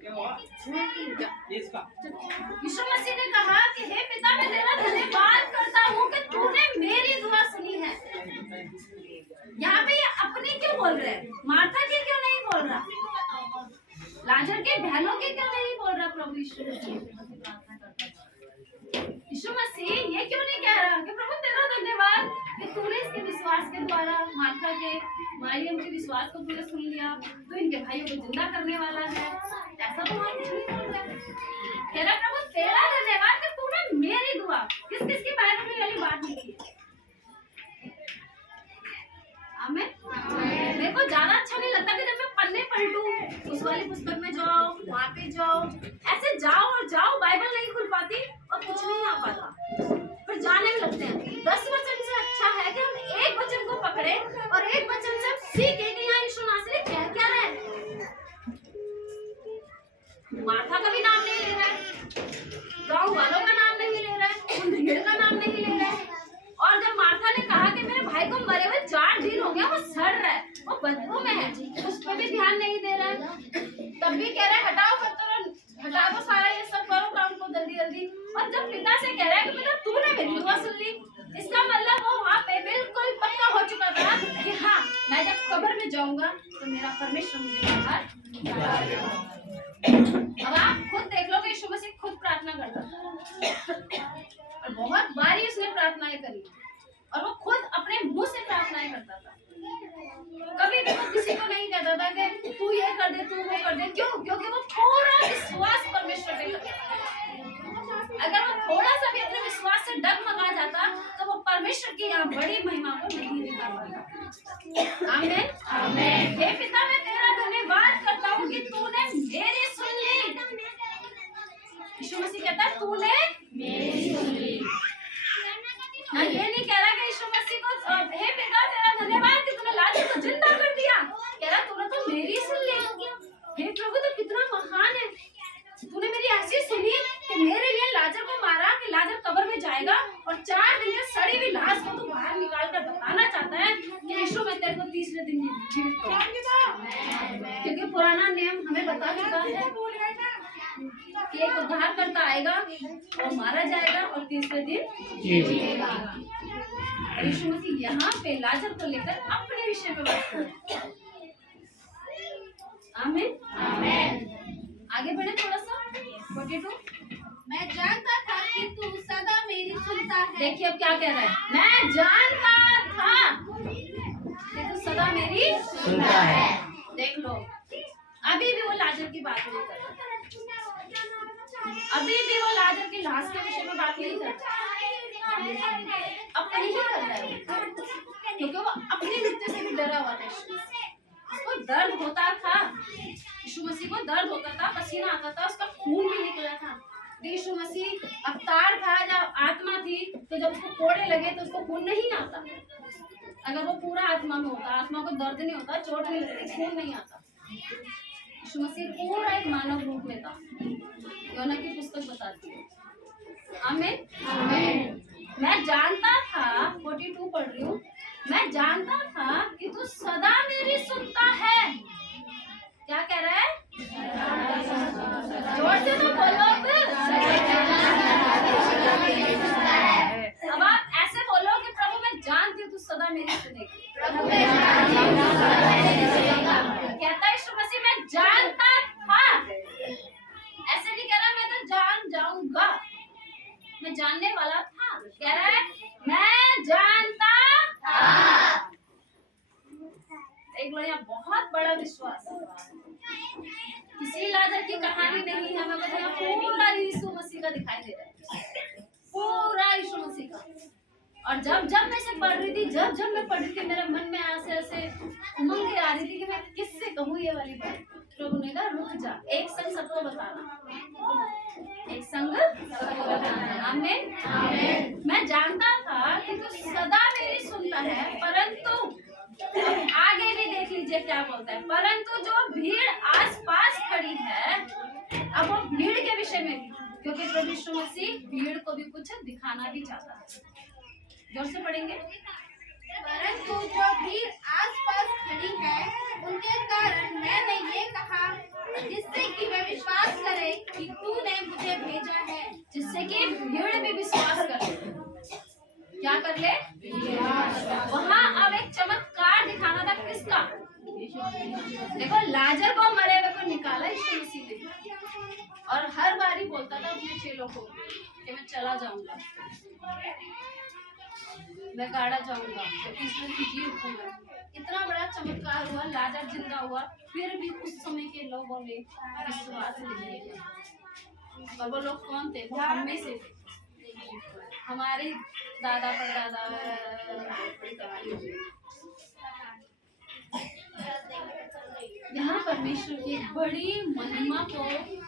यीशु मसीह ने कहा कि हे पिता, मैं तेरा धन्यवाद करता हूँ कि तूने मेरी दुआ सुनी है। यहाँ पे ये अपनी क्यों बोल रहे हैं? मार्था की क्यों नहीं बोल रहा? लाजर के बहनों के क्यों नहीं बोल रहा प्रभु यीशु मसीह? यीशु मसीह ये क्यों नहीं कह रहा कि प्रभु तेरा धन्यवाद कि तूने इसके विश्वास के द्वारा, मार्था के, मरियम के विश्वास को तूने सुन लिया, तू इनके भाइयों को जिंदा करने वाला है। ऐसा तो वहाँ कुछ नहीं बोल रहा है। कह रहा प्रभु तेरा धन्यवाद कि तूने मेरी दुआ, किस किस की बाइबल में वाली बात लिखी है? आमीन। मेरे को ज्यादा अच्छा नहीं लगता कि जब मैं पन्ने पलटूं, उस वाली पुस्तक में जाओ, वहाँ पे जाओ, ऐसे जाओ और जाओ, बाइबल नहीं खुल पाती और कुछ नहीं आ पाता, फिर जाने में लगते हैं। 10 वचन से अच्छा है कि हम एक वचन को पकड़े और एक वचन से हम सीखे कि यहाँ यीशु नासरी कह क्या रहा है। मार्था का भी नाम नहीं ले रहा है, गाँव वालों का नाम नहीं ले रहा है, उन भीड़ का नाम नहीं ले रहा है। और जब मार्था ने कहा कि मेरे भाई को मरे हुए 4 दिन हो गया, वो सड़ रहा है, वो बदबू में है, उस पर भी ध्यान नहीं दे रहा है। तब भी कह रहा है हटाओ हटा दो सारा ये सब, करो काम को जल्दी जल्दी। और जब पिता से कह रहा है कि पिता तूने मेरी दुआ सुन ली, इसका मतलब वो वहाँ पे बिल्कुल पक्का हो चुका था कि हाँ, मैं जब कब्र में जाऊंगा तो मेरा परमेश्वर मुझे बाहर निकालेगा। अब आप खुद देख लो कि यीशु मसीह खुद प्रार्थना करता था और बहुत बारी उसने प्रार्थनाएं करी और वो खुद अपने मुंह से प्रार्थनाएं करता था। कभी भी वो किसी को नहीं कहता था कि तू ये कर दे, तू वो कर दे। क्यों? क्योंकि वो थोड़ा विश्वास परमेश्वर पे करता था। अगर वो थोड़ा सा भी अपने विश्वास से डगमगा जाता तो वो परमेश्वर की यहाँ बड़ी महिमा को नहीं दिखा पाता। आमीन। आमीन। हे पिता, मैं तेरा धन्यवाद करता हूँ कि तूने मेरी सुन ली। यीशु मसीह कहता है तूने मेरी सुन ली। हाँ, ये नहीं कह रहा कि यीशु मसीह को हे पिता तेरा धन्यवाद कि तूने लाजर को जिंदा कर दिया, कह रहा तूने तो मेरी सुन ली। हे प्रभु तो कितना महान है, तूने मेरी ऐसी सुनी कि मेरे लिए लाजर को मारा कि लाजर कब्र में जाएगा और 4 दिन में सड़ी हुई लाश को तू बाहर निकाल कर बताना चाहता है कि यीशु मैं तेरे को तीसरे दिन जीवित करूंगा। क्योंकि पुराना नियम हमें बता चुका है कि एक उद्धारकर्ता आएगा और मारा जाएगा और तीसरे दिन जीवित। यीशु मसीह यहाँ पे लाजर को लेकर अपने विषय में बात कर रहे हैं। आमीन। आमीन। आगे बढ़े थोड़ा सा। 42। मैं जानता था कि तू सदा मेरी सुनता है। देखिए अब क्या कह रहा है, मैं जानता था कि तू सदा मेरी सुनता है। देख लो, अभी भी वो लाजर की बात नहीं कर रहा, अभी भी वो लाजर की लाश के विषय में बात नहीं कर रहा, अपनी ही कर रहा है, क्योंकि वो अपनी मृत्यु से भी डरा हुआ था। उसको दर्द होता था, यीशु मसीह को दर्द होता था, पसीना आता था, उसका खून भी निकला था। यीशु मसीह अवतार था, जब आत्मा थी, तो जब उसको कोड़े लगे तो उसको खून नहीं आता। अगर वो पूरा आत्मा में होता, आत्मा को दर्द नहीं होता, चोट नहीं लगती, खून नहीं आता। यीशु मसीह पूरा एक मानव रूप में था, योना की पुस्तक बताती है। आमीन। आमीन। मैं जानता था, 42 पढ़ रही हूँ, मैं जानता था कि तू सदा मेरी सुनता है। क्या कह रहा है? जोर से तो बोलो अब आप ऐसे बोलो कि प्रभु मैं जानती हूँ तू सदा मेरी सुनेगी। कहता है यीशु मसीह मैं जानता था, ऐसे नहीं कह रहा मैं तो जान जाऊंगा, मैं जानने वाला था। कह रहा है मैं जानता था। एक यहाँ बहुत बड़ा विश्वास, किसी लाजर की कहानी नहीं है, मगर यहाँ पूरा यीशु मसीह का दिखाई दे रहा है, पूरा यीशु मसीह का। और जब जब मैं इसे पढ़ रही थी, जब जब मैं पढ़ रही थी, मेरे मन में ऐसे ऐसे उमंग आ रही थी कि मैं किससे कहूँ ये वाली बात। प्रभु ने कहा रुक जा, एक संग सबको बताना, एक संग सबको बताना। आमीन। मैं जानता था कि तू सदा मेरी सुनता है, परंतु आगे भी देख लीजिए क्या बोलता है, परंतु जो भीड़ आसपास खड़ी है। अब वो भीड़ के विषय में भी, क्योंकि प्रभु यीशु मसीह भीड़ को भी कुछ दिखाना भी चाहता है। जोर से पढ़ेंगे। परंतु जो भीड़ आसपास खड़ी है, उनके कारण मैंने ये कहा, जिससे कि वे विश्वास करे कि तूने मुझे भेजा है। जिससे कि भीड़ भी विश्वास करे। क्या कर ले? वहाँ अब एक चमत्कार दिखाना था, किसका? देखो लाजर को मरे हुए को निकाला यीशु मसीह ने, और हर बारी बोलता था अपने चेलों को कि मैं चला जाऊंगा, मैं गाड़ा जाऊंगा, क्योंकि इसमें जी उठूंगा। इतना बड़ा चमत्कार हुआ, लाजर जिंदा हुआ, फिर भी उस समय के लोगों ने विश्वास नहीं किया। और वो लोग कौन थे? वो हम में से थे, हमारे दादा परदादा। यहाँ परमेश्वर की बड़ी महिमा को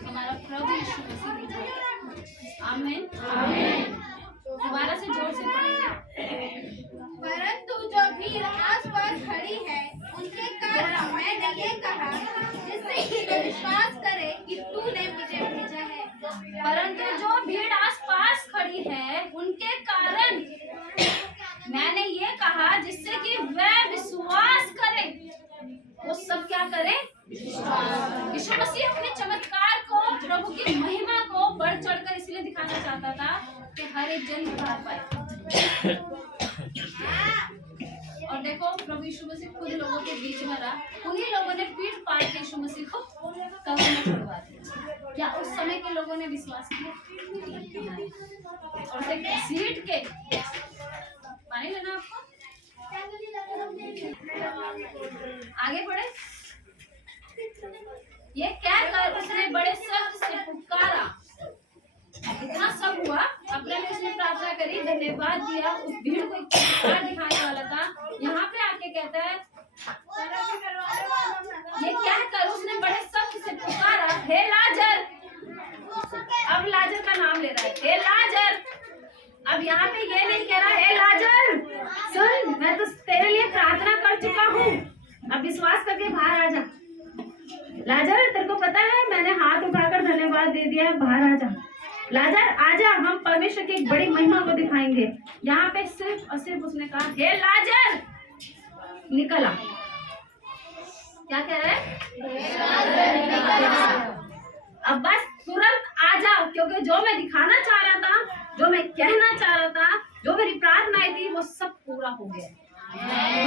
हमारा प्रभु यीशु मसीह दिखाया। आमीन। आमीन। दोबारा से जोर से पढ़ेंगे। परंतु जो भीड़ आसपास खड़ी है, उनके कारण मैंने ये कहा, जिससे कि वे विश्वास करे कि तूने मुझे भेजा है। परंतु जो भीड़ आसपास खड़ी है, उनके कारण मैंने ये कहा, जिससे कि वह विश्वास करे। वो सब क्या करें? यीशु मसीह अपने चमत्कार को, प्रभु की महिमा को बढ़ चढ़कर इसलिए दिखाना चाहता था कि हर एक जन उतार पाए। और देखो प्रभु यीशु मसीह खुद लोगों के बीच में रहा, उन्हीं लोगों ने पीठ फाड़ के यीशु मसीह को कब्र में चढ़वा दिया। क्या उस समय के लोगों ने विश्वास किया? और उसे घसीट के, पानी लेना आपको, आगे बढ़े। ये क्या कर उसने बड़े शब्द से पुकारा। इतना सब हुआ, अपने लिए उसने प्रार्थना करी, धन्यवाद दिया, उस भीड़ को पुकार दिखाने वाला था। यहाँ पे आके कहता है ये क्या कर उसने बड़े शब्द से पुकारा, हे लाजर। अब लाजर का नाम ले रहा है, हे लाजर। अब यहाँ पे ये नहीं कह रहा हे लाजर सुन, मैं तो तेरे लिए प्रार्थना कर चुका हूँ, अब विश्वास करके बाहर आ जा। लाजर तेरे को पता है मैंने हाथ उठाकर धन्यवाद दे दिया, बाहर आ जा। लाजर आजा, हम परमेश्वर की एक बड़ी महिमा को दिखाएंगे। यहाँ पे सिर्फ और सिर्फ उसने कहा हे लाजर निकला। क्या कह रहा है? अब बस तुरंत आ जाओ, क्योंकि जो मैं दिखाना चाह रहा था, जो मैं कहना चाह रहा था, जो मेरी प्रार्थनाएं थी, वो सब पूरा हो गया।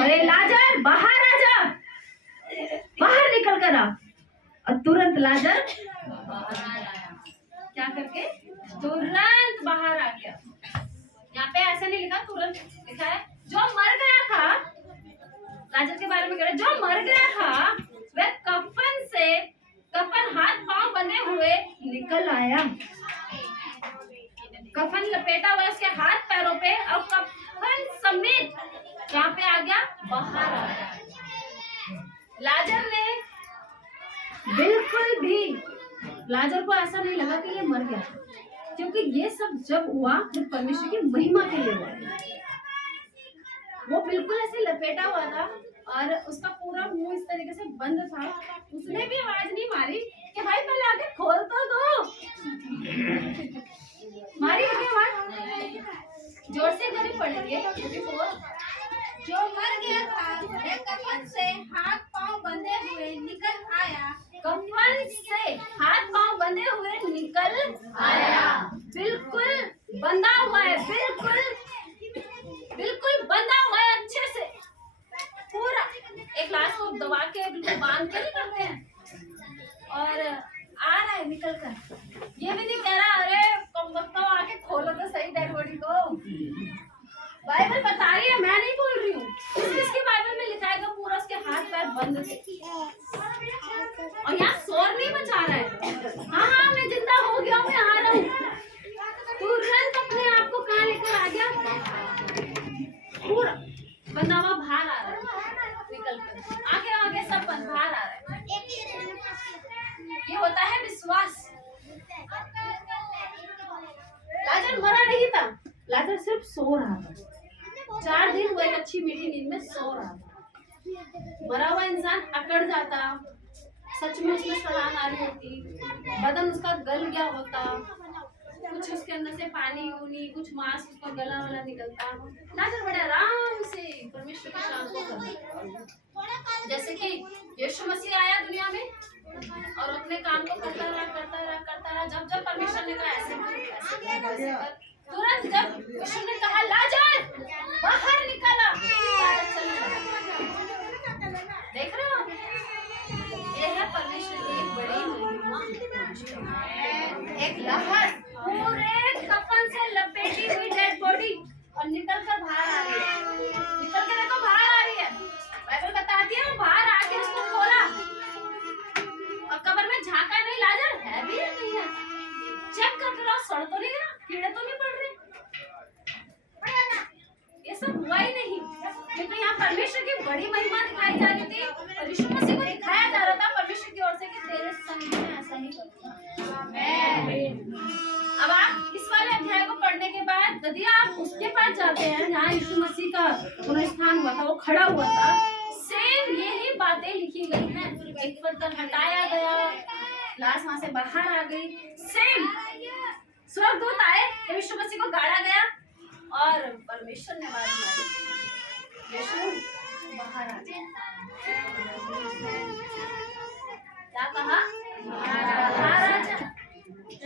अरे लाजर बाहर आ जा, बाहर निकल कर आ। और तुरंत लाजर क्या करके तुरंत बाहर आ गया। यहाँ पे ऐसा नहीं लिखा तुरंत, लिखा है जो मर गया था, लाजर के बारे में कह रहा है, जो मर गया था वह कफन हाथ पांव बंधे हुए निकल आया। कफन लपेटा हुआ उसके हाथ पैरों पे, और कफन समेत यहाँ पे आ गया, बाहर आ गया। लाजर ने बिल्कुल भी, लाजर को ऐसा नहीं लगा कि ये मर गया, क्योंकि ये सब जब हुआ तो परमेश्वर की महिमा के लिए हुआ। वो बिल्कुल ऐसे लपेटा हुआ था और उसका पूरा मुंह इस तरीके से बंद था। उसने भी आवाज नहीं मारी कि भाई पहले आके खोल तो दो। मारी होगी आवाज? जोर से पढ़ेंगे। जो मर गया था भरे कफन से हाथ पांव बंधे हुए निकल आया। कफन से हाथ पांव बंधे हुए निकल आया। बिल्कुल बंधा हुआ है, बिल्कुल बिल्कुल बंधा हुआ है अच्छे से पूरा। एक लाश को दबा के बिल्कुल बांध के नहीं करते हैं। और आ रहा है निकल कर। ये भी नहीं कह रहा अरे कम आके खोलो तो सही डेड बॉडी को। बाइबल बता रही है, मैं नहीं बोल रही हूँ। किसकी बाइबल में लिखा है कि पूरा उसके हाथ पैर बंद थे और यहाँ शोर नहीं मचा रहा है। हाँ हाँ मैं जिंदा हो गया हूँ, मैं आ रहा हूँ। तुरंत अपने आप को कहाँ लेकर आ गया, पूरा बंदा हुआ बाहर आ रहा है निकल कर। आगे आगे सब बाहर आ रहा है। ये होता है विश्वास। लाजर मरा नहीं था, लाजर सिर्फ सो रहा था। 4 दिन वो एक अच्छी मीठी नींद में सो रहा था। मरा हुआ इंसान अकड़ जाता, सच में उसमें सलान आ रही होती, बदन उसका गल गया होता, कुछ उसके अंदर से पानी ऊनी, कुछ मांस उसका गला वाला निकलता। लाजर बड़े आराम से परमेश्वर की शान को करता। जैसे कि यीशु मसीह आया दुनिया में और अपने काम को करता रहा। जब जब परमेश्वर ने कहा ऐसे कर, तुरंत जब यीशु ने कहा लाजर बाहर निकला, लाजर चलने लगा। देख रहे हो, ये है परमेश्वर की एक बड़ी महिमा। एक लहर पूरे कफन से लपेटी हुई डेड बॉडी और निकल कर बाहर आ रही है। निकल के देखो बाहर आ रही है। बाइबल बताती है वो बाहर आके उसको खोला और कब्र में झांका, नहीं लाजर है भी या नहीं है, चेक करके रहो सड़ तो नहीं गया, कीड़े तो नहीं पड़ रहे। ये सब हुआ ही नहीं, क्योंकि यहाँ परमेश्वर की बड़ी महिमा दिखाई जा रही थी और यीशु मसीह को दिखाया जा रहा था परमेश्वर की ओर से कि तेरे संग में ऐसा ही करूंगा। अब आप इस वाले अध्याय को पढ़ने के बाद यदि आप उसके पास जाते हैं जहाँ यीशु मसीह का पुनरुत्थान हुआ था, वो खड़ा हुआ था, सेम यही बातें लिखी गई हैं। एक पत्थर हटाया गया, लाश वहां से बाहर आ गई। सेम स्वर्गदूत आए, यीशु मसीह को गाड़ा गया और परमेश्वर ने आवाज मारी, यीशु बाहर आ गया। क्या कहा? बाहर आ जा।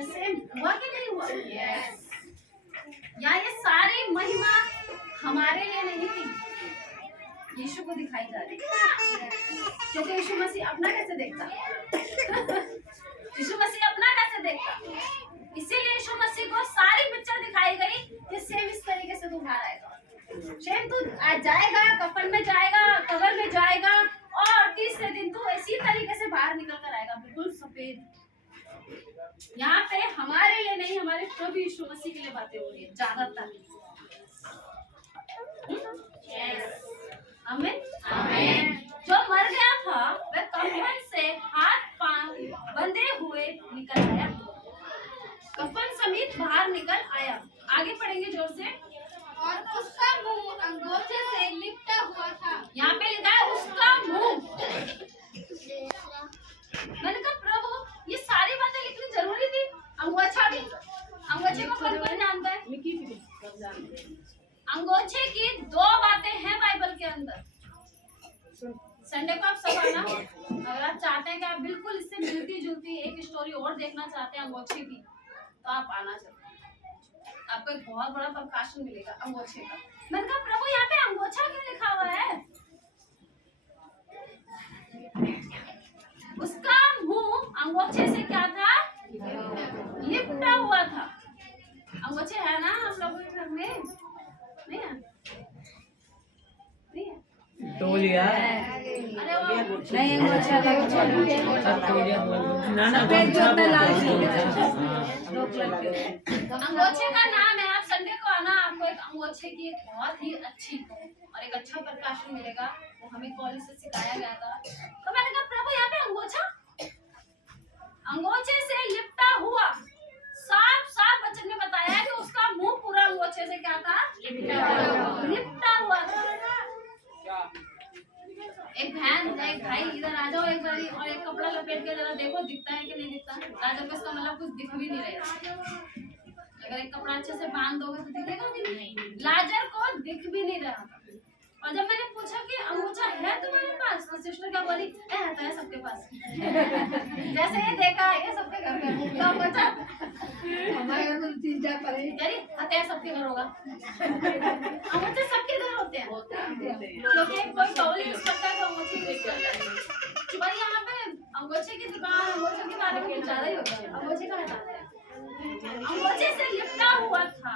सेम हुआ कि नहीं हुआ? या ये सारी महिमा हमारे लिए नहीं थी, यीशु को दिखाई जा रही, क्योंकि यीशु मसीह अपना कैसे देखता यीशु मसीह अपना कैसे देखता, इसीलिए यीशु मसीह को सारी पिक्चर दिखाई गई कि सेम इस तरीके से तू बाहर आएगा, सेम तू जाएगा, कफन में जाएगा, कब्र में जाएगा और तीसरे दिन तू इसी तरीके से बाहर निकल कर आएगा, बिल्कुल सफेद। यहाँ पे हमारे लिए नहीं, हमारे प्रभु यीशु मसीह के लिए बातें हो रही है ज्यादातर। आमीन आमीन। जो मर गया था वह कफन से हाथ पांव बंधे हुए निकल आया, कफन समेत बाहर निकल आया। आगे पढ़ेंगे जोर से। और उसका मुंह अंगोछे से लिपटा हुआ था। यहाँ पे लिखा है उसका मुंह। मैंने कहा प्रभु ये सारी बातें लिखनी जरूरी थी? अंगोछा भी, अंगोछे को कौन कौन जानता है? अंगोछे की 2 बातें हैं बाइबल के अंदर। संडे को आप सब आना, अगर आप चाहते हैं कि आप बिल्कुल इससे मिलती जुलती एक स्टोरी और देखना चाहते हैं अंगोछे की, तो आप आना चाहिए। आपको एक बहुत बड़ा प्रकाशन मिलेगा अंगोछे का। मैंने कहा प्रभु यहाँ पे अंगोछा क्यों लिखा हुआ है? उसका मुंह अंगोछे से क्या था? लिपटा हुआ था। अंगोछे है ना आप लोगों के घर में? नहीं है? नहीं है? तौलिया अरे वो नहीं अंगोछे का नाम है। आप संडे को आना, आपको एक अंगोछे की एक बहुत ही अच्छी और एक अच्छा प्रकाशन मिलेगा। वो हमें कॉलेज से सिखाया गया था। तो मैंने कहा प्रभु यहाँ पे अंगोछा, अंगोछे से लिपटा हुआ, साफ साफ वचन में बताया है कि उसका मुंह पूरा अंगोछे से क्या था? लिपटा हुआ था। एक बहन एक भाई इधर आ जाओ एक बारी और एक कपड़ा लपेट के जरा देखो दिखता है कि नहीं दिखता। राजा को इसका मतलब कुछ दिख भी नहीं रहा। अगर एक कपड़ा अच्छे से बांध दोगे तो दिखेगा भी नहीं। लाजर को दिख भी नहीं रहा था। और जब मैंने पूछा कि अंगूठा है तुम्हारे पास, तो सिस्टर क्या बोली, है सबके पास। जैसे ये देखा ये सबके घर में अंगूठा, हमारे घर में 3-4 पड़े। हत्या सबके घर होगा। अंगूठे सबके घर होते हैं, क्योंकि कोई कौली यूज करता है तो अंगूठे यूज करता है। भाई यहाँ पे अंगूठे की दुकान, अंगूठे के बारे में ज्यादा ही होता है। अंगूठे का हटाते हैं, अंगूठे से लिपटा हुआ था।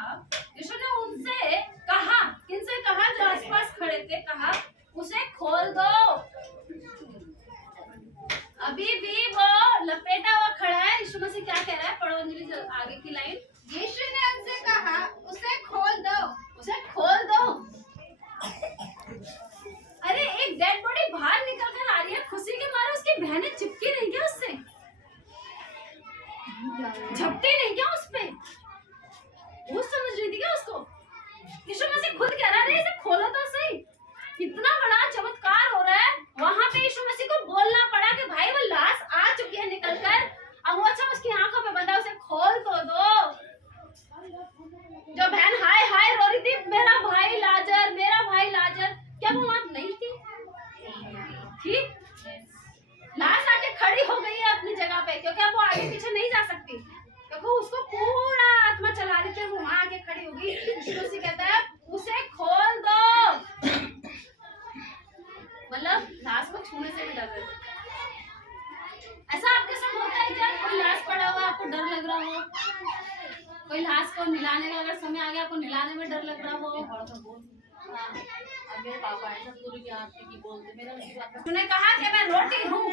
यीशु ने उनसे कहा, किनसे कहा, जो आसपास खड़े थे, कहा उसे खोल दो। अभी भी वो लपेटा हुआ खड़ा है। यीशु मसीह क्या कह रहा है, पढ़ो अंजलि आगे की लाइन। यीशु ने उनसे कहा उसे खोल दो। उसे खोल दो। अरे एक डेड बॉडी बाहर निकल कर आ रही है, खुशी के मारे उसकी बहनें चिपकी नहीं क्या उससे, झपटी नहीं क्या उस पे, वो समझ रही थी क्या उसको। यीशु मसीह खुद कह रहा है इसे खोलो तो सही। कितना बड़ा चमत्कार हो रहा है। वहां पे यीशु मसीह को बोलना पड़ा कि भाई वो लाश आ चुकी है निकल कर, अंगूठा उसकी आंखों पे बंधा, उसे खोल तो दो। जो बहन हाय हाय रो रही थी, मेरा भाई लाजर, मेरा भाई लाजर, क्या वो वहां नहीं थी? ठीक, लाश आके खड़ी हो गई है अपनी जगह पे, क्योंकि अब वो आगे पीछे नहीं जा सकती, क्योंकि उसको पूरा आत्मा चला रही थी। वो वहां आके खड़ी होगी। यीशु मसीह कहता है उसे खोल दो। मतलब लाश को छूने से भी डर रहे थे। ऐसा आपके साथ होता है क्या? कोई लाश पड़ा हुआ आपको डर लग रहा हो, कोई लाश को मिलाने का अगर समय आ गया आपको मिलाने में डर लग रहा हो। अब मेरे पापा ऐसा पूरी की आरती की बोलते, मेरा तूने कहा कि मैं रोटी हूँ।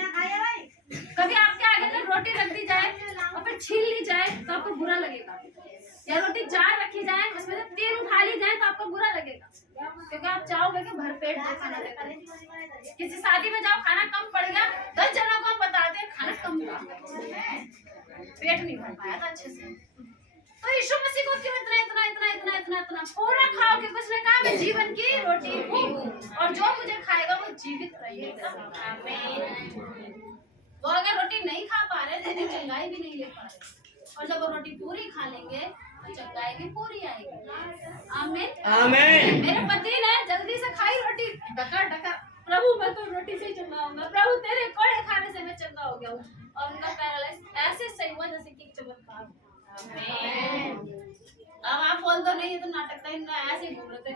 कभी आपके आगे जब रोटी रख दी जाए और फिर छीन ली जाए तो आपको बुरा लगेगा, या रोटी 4 रखी जाए उसमें से 3 खा ली जाए तो आपको बुरा लगेगा, क्योंकि आप चाहोगे कि भरपेट खाना देता है। किसी शादी में जाओ, खाना कम पड़ गया, 10 जनों को हम बताते हैं खाना कम था, पेट नहीं भर पाया था अच्छे से। तो यीशु मसीह को क्यों इतना इतना इतना इतना इतना इतना पूरा खाओ, क्योंकि उसने कहा मैं जीवन की रोटी हूँ और जो मुझे खाएगा वो जीवित रहेगा। आमीन। वो अगर रोटी नहीं खा पा रहे तो चंगाई भी नहीं ले पा रहे, और जब वो रोटी पूरी खा लेंगे तो चंगाई भी पूरी आएगी। आमीन आमीन। मेरे पति ने जल्दी से खाई रोटी, डका डका, प्रभु मैं तो रोटी से ही चंगा होऊंगा, प्रभु तेरे कोड़े खाने से मैं चंगा हो गया हूँ, और उनका पैरालाइज ऐसे सही हुआ जैसे कि चमत्कार। अब आप बोल दो नहीं ये तो नाटक था, इनका ऐसे ही घूम रहे थे,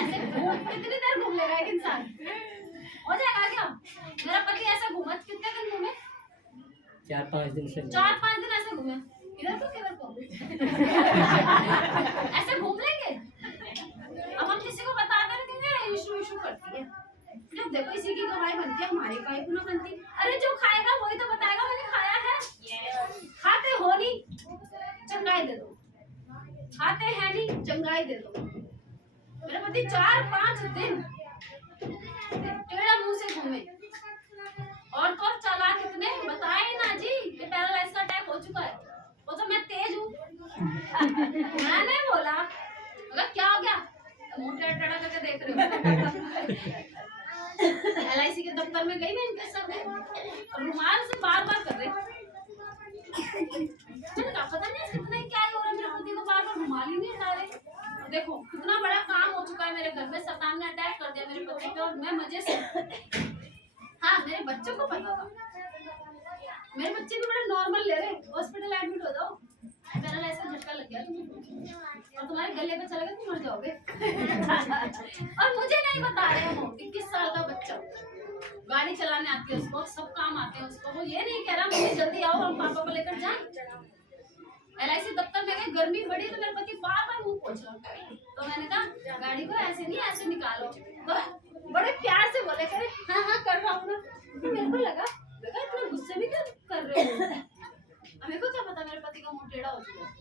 ऐसे घूम कितनी देर घूम लेगा एक इंसान, हो जाएगा क्या? मेरा पति ऐसे घूमा, कितने दिन घूमे? 4-5 दिन से 4-5 दिन ऐसे घूमे, इधर को किधर को ऐसे घूम लेंगे। अब हम किसी को बताते रहेंगे यीशु यीशु करती है, जब देखो इसी की गवाही बनती है, हमारी गवाही क्यों ना बनती? अरे जो खाएगा वही तो बताएगा मैंने खाया है। खाते हो नहीं, चंगाई दे दो, खाते हैं नहीं, चंगाई दे दो। मेरे पति 4-5 दिन टेढ़ा मुंह से घूमे, और तो चला कितने बताए ना जी, ये पैरालाइज का अटैक हो चुका है, वो तो मैं तेज हूँ। मैंने बोला अगर क्या हो गया, मुंह टेढ़ा करके देख रहे हो। LIC के दफ्तर में गई मैं इनके साथ, रुमाल से बार-बार कर रहे, पता नहीं कितना क्या हो रहा है, मेरे पति को बार-बार रुमाल ही नहीं हटा रहे। देखो कितना बड़ा काम हो चुका है मेरे घर में, शैतान ने अटैक कर दिया मेरे पति पे, और मैं मजे से, हाँ मेरे बच्चों को पता था, मेरे बच्चे भी बड़े नॉर्मल ले रहे, हॉस्पिटल एडमिट हो जाओ, पैरालाइज का झटका लग गया तुम्हें और तुम्हारे गले पे चला गया, तुम मर जाओगे। और मुझे नहीं बता रहे हो 21 साल का बच्चा, गाड़ी चलाने आती है उसको, सब काम आते हैं उसको, वो ये नहीं कह रहा मुझे जल्दी आओ हम पापा को लेकर जाएं। LIC दफ्तर में गए, गर्मी बढ़ी तो मेरे पति बार-बार मुंह पोंछ रहा, तो मैंने कहा गाड़ी को ऐसे नहीं ऐसे निकालो, तो बड़े प्यार से बोले करे हाँ हाँ कर रहा हूँ ना। तो मेरे को लगा इतना गुस्से भी क्यों कर रहे हो, मेरे को क्या पता मेरे पति का मुंह टेढ़ा हो चुका है।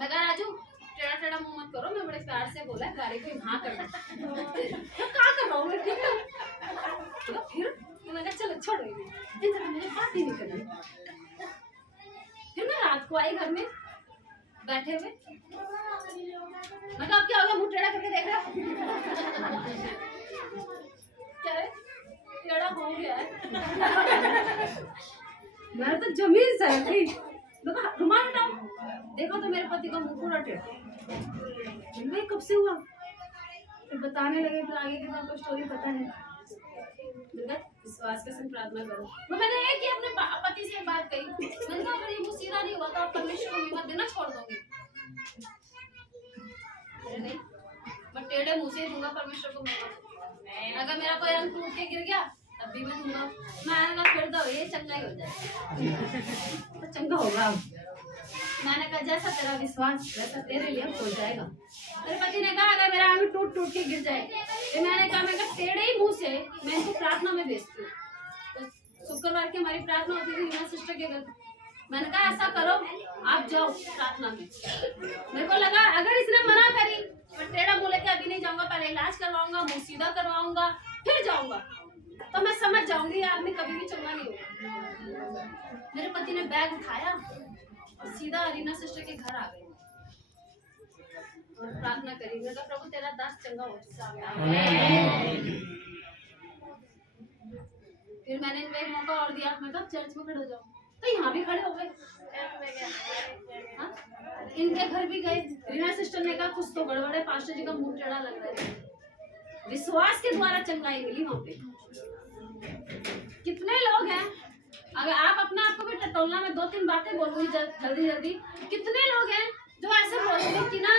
मैं कहा राजू टेढ़ा टेढ़ा मुंह मत करो, मैं बड़े प्यार से बोला गाड़ी को हाँ करना, तो क्या कर रहा हूँ मैं, ठीक है तो फिर मैं कहा चलो छोड़ो ये मुझे बात ही नहीं करनी। फिर मैं रात को आई घर में बैठे हुए, मैं कहा अब क्या हो गया, मुंह टेढ़ा करके देख रहा क्या है, टेढ़ा हो गया है। मैं तो जमीन से थी, देखो रुमाल हटाओ, देखो तो मेरे पति का मुंह पूरा टेढ़ा। भाई कब से हुआ? फिर बताने लगे, फिर आगे की तो आपको स्टोरी पता है। विश्वास के संग प्रार्थना करो। तो मैंने एक ही अपने पति से बात कही, मैंने कहा अगर ये मुंह सीधा नहीं हुआ तो आप परमेश्वर को महिमा देना छोड़ दोगे? नहीं, मैं टेढ़े मुंह से दूंगा परमेश्वर को महिमा। अगर मेरा कोई अंग टूट के गिर गया तब भी मैं दूंगा। मैंने कहा फिर दो, ये चंगा ही हो जाए। तो चंगा होगा। मैंने कहा जैसा तेरा विश्वास वैसा तेरे लिए हो जाएगा। मेरे पति ने कहा अगर मेरा अंग टूट टूट के गिर जाए, तो मैंने कहा टेढ़े ही मुंह से मैं इनको प्रार्थना में भेजती हूँ। तो शुक्रवार की हमारी प्रार्थना होती थी रीना सिस्टर के घर। मैंने कहा ऐसा करो, आप जाओ प्रार्थना में। मेरे को लगा अगर इसने मना करी, मैं टेढ़ा मुंह लेके अभी नहीं जाऊंगा, पहले इलाज करवाऊंगा, मुंह सीधा करवाऊंगा, फिर जाऊंगा, तो मैं समझ जाऊंगी ये आदमी कभी भी चंगा नहीं होगा। मेरे पति ने बैग उठाया और सीधा रीना सिस्टर के घर आ गए और प्रार्थना करी। मैं कहा प्रभु तेरा दास चंगा हो जाए। फिर मैंने इनको एक मौका और दिया, मैं कहा चर्च में खड़े हो जाओ, तो यहाँ भी खड़े हो गए। हाँ? इनके घर भी गए। रीना सिस्टर ने कहा कुछ तो गड़बड़ है, पास्टर जी का मुंह टेढ़ा लग रहा है। विश्वास के द्वारा चंगाई मिली वहां पे। कितने लोग हैं, अगर आप अपने आप को भी टटोलना में 2-3 बातें बोलूंगी जल्दी जल्दी, कितने लोग हैं जो ऐसे बोलेंगे कि ना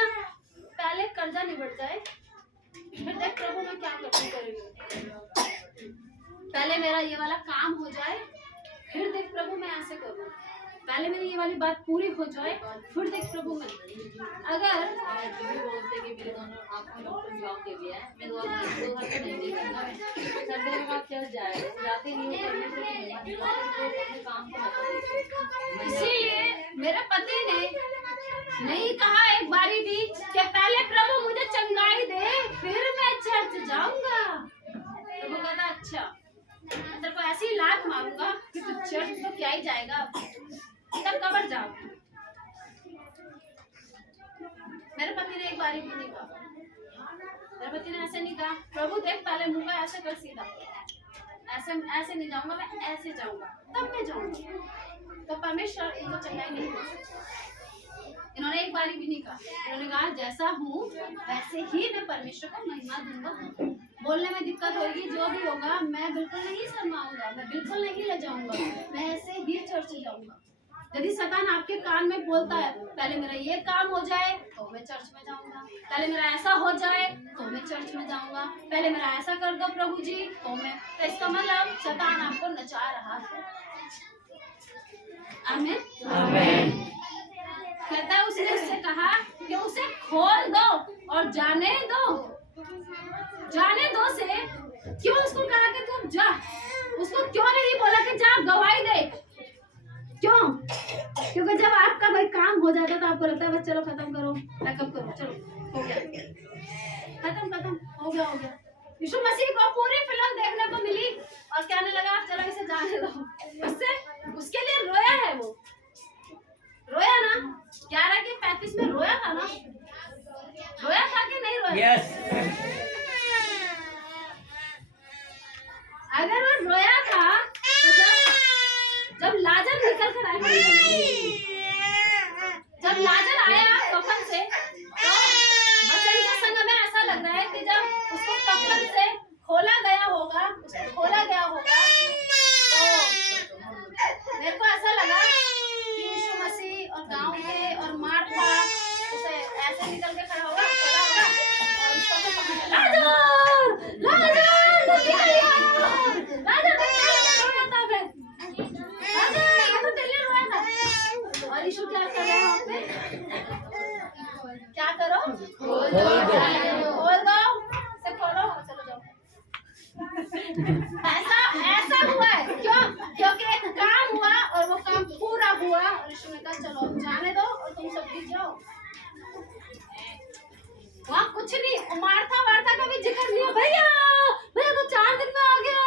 पहले कर्जा निबट जाए, फिर देख प्रभु मैं क्या करूंगी, पहले मेरा ये वाला काम हो जाए, फिर देख प्रभु मैं ऐसे करूँ, पहले मेरी ये वाली बात पूरी हो जाए, फिर देख प्रभु मैं। अगर बोलते कि मेरे दोनों आंखों में डॉक्टर जॉब दे दिया है, मैं 2 घंटे नहीं करना, संडे के बाद चल जाए, जाते नहीं करने से अपने काम को। इसीलिए मेरे पति ने नहीं कहा एक बारी भी कि पहले प्रभु मुझे चंगाई दे फिर मैं चर्च जाऊंगा। प्रभु कहता अच्छा, तेरे को ऐसी लात मारूंगा कि तू चर्च तो क्या ही जाएगा, तब कबर जाओ। मेरे पति ने एक बारी भी नहीं कहा, मेरे पति ने ऐसे नहीं कहा प्रभु देख पहले मुंह का ऐसे कर सीधा, ऐसे नहीं जाऊंगा, मैं ऐसे जाऊंगा, तब मैं जाऊंगा। तो परमेश्वर इनको चंगाई नहीं हो सकती। इन्होंने एक बारी भी नहीं कहा, इन्होंने कहा जैसा हूँ वैसे ही मैं परमेश्वर को महिमा दूंगा। बोलने में दिक्कत होगी, जो भी होगा मैं बिल्कुल नहीं शर्माऊंगा, मैं बिल्कुल नहीं लजाऊंगा, मैं ऐसे ही चर्च जाऊंगा। यदि शैतान आपके कान में बोलता है पहले मेरा ये काम हो जाए तो मैं चर्च में जाऊंगा, पहले मेरा ऐसा हो जाए तो मैं चर्च में जाऊंगा, पहले मेरा ऐसा कर दो प्रभु जी तो मैं, तो इसका मतलब शैतान आपको नचा रहा है। आमीन आमीन। कहता है उसने उससे कहा कि उसे खोल दो और जाने दो। जाने दो से क्यों उसको कहा कि तुम जा, उसको क्यों नहीं बोला कि जा गवाही दे? क्यों? क्योंकि जब आपका कोई काम हो जाता है तो आपको लगता है बस चलो खत्म करो, पैकअप करो, चलो हो गया, खत्म हो गया। यीशु मसीह को पूरी फिल्म देखने को मिली और कहने लगा चलो इसे जाने दो। उसके लिए रोया है, वो रोया ना 11 के 35 में रोया था ना, रोया था कि नहीं रोया? यस। अगर वो रोया था तो जब लाजर निकल कर आया, जब लाजर आया कफन से, तो वचन के संग में ऐसा लग रहा है कि जब उसको कफन से खोला गया होगा, तो मेरे को ऐसा लगा कि यीशु मसीह और गांव के और मार्था उसे ऐसे निकल के खड़ा होगा, और उसको और यीशु क्या कर रहे हैं पे? क्या करो? खोल दो, से खोलो, चलो जाओ। ऐसा हुआ है, क्यों? क्योंकि एक काम हुआ और वो काम पूरा हुआ और यीशु ने कहा चलो जाने दो और तुम सब भी जाओ। वहाँ कुछ नहीं, मार्था का भी जिक्र नहीं है। भैया तो 4 दिन में आ गया,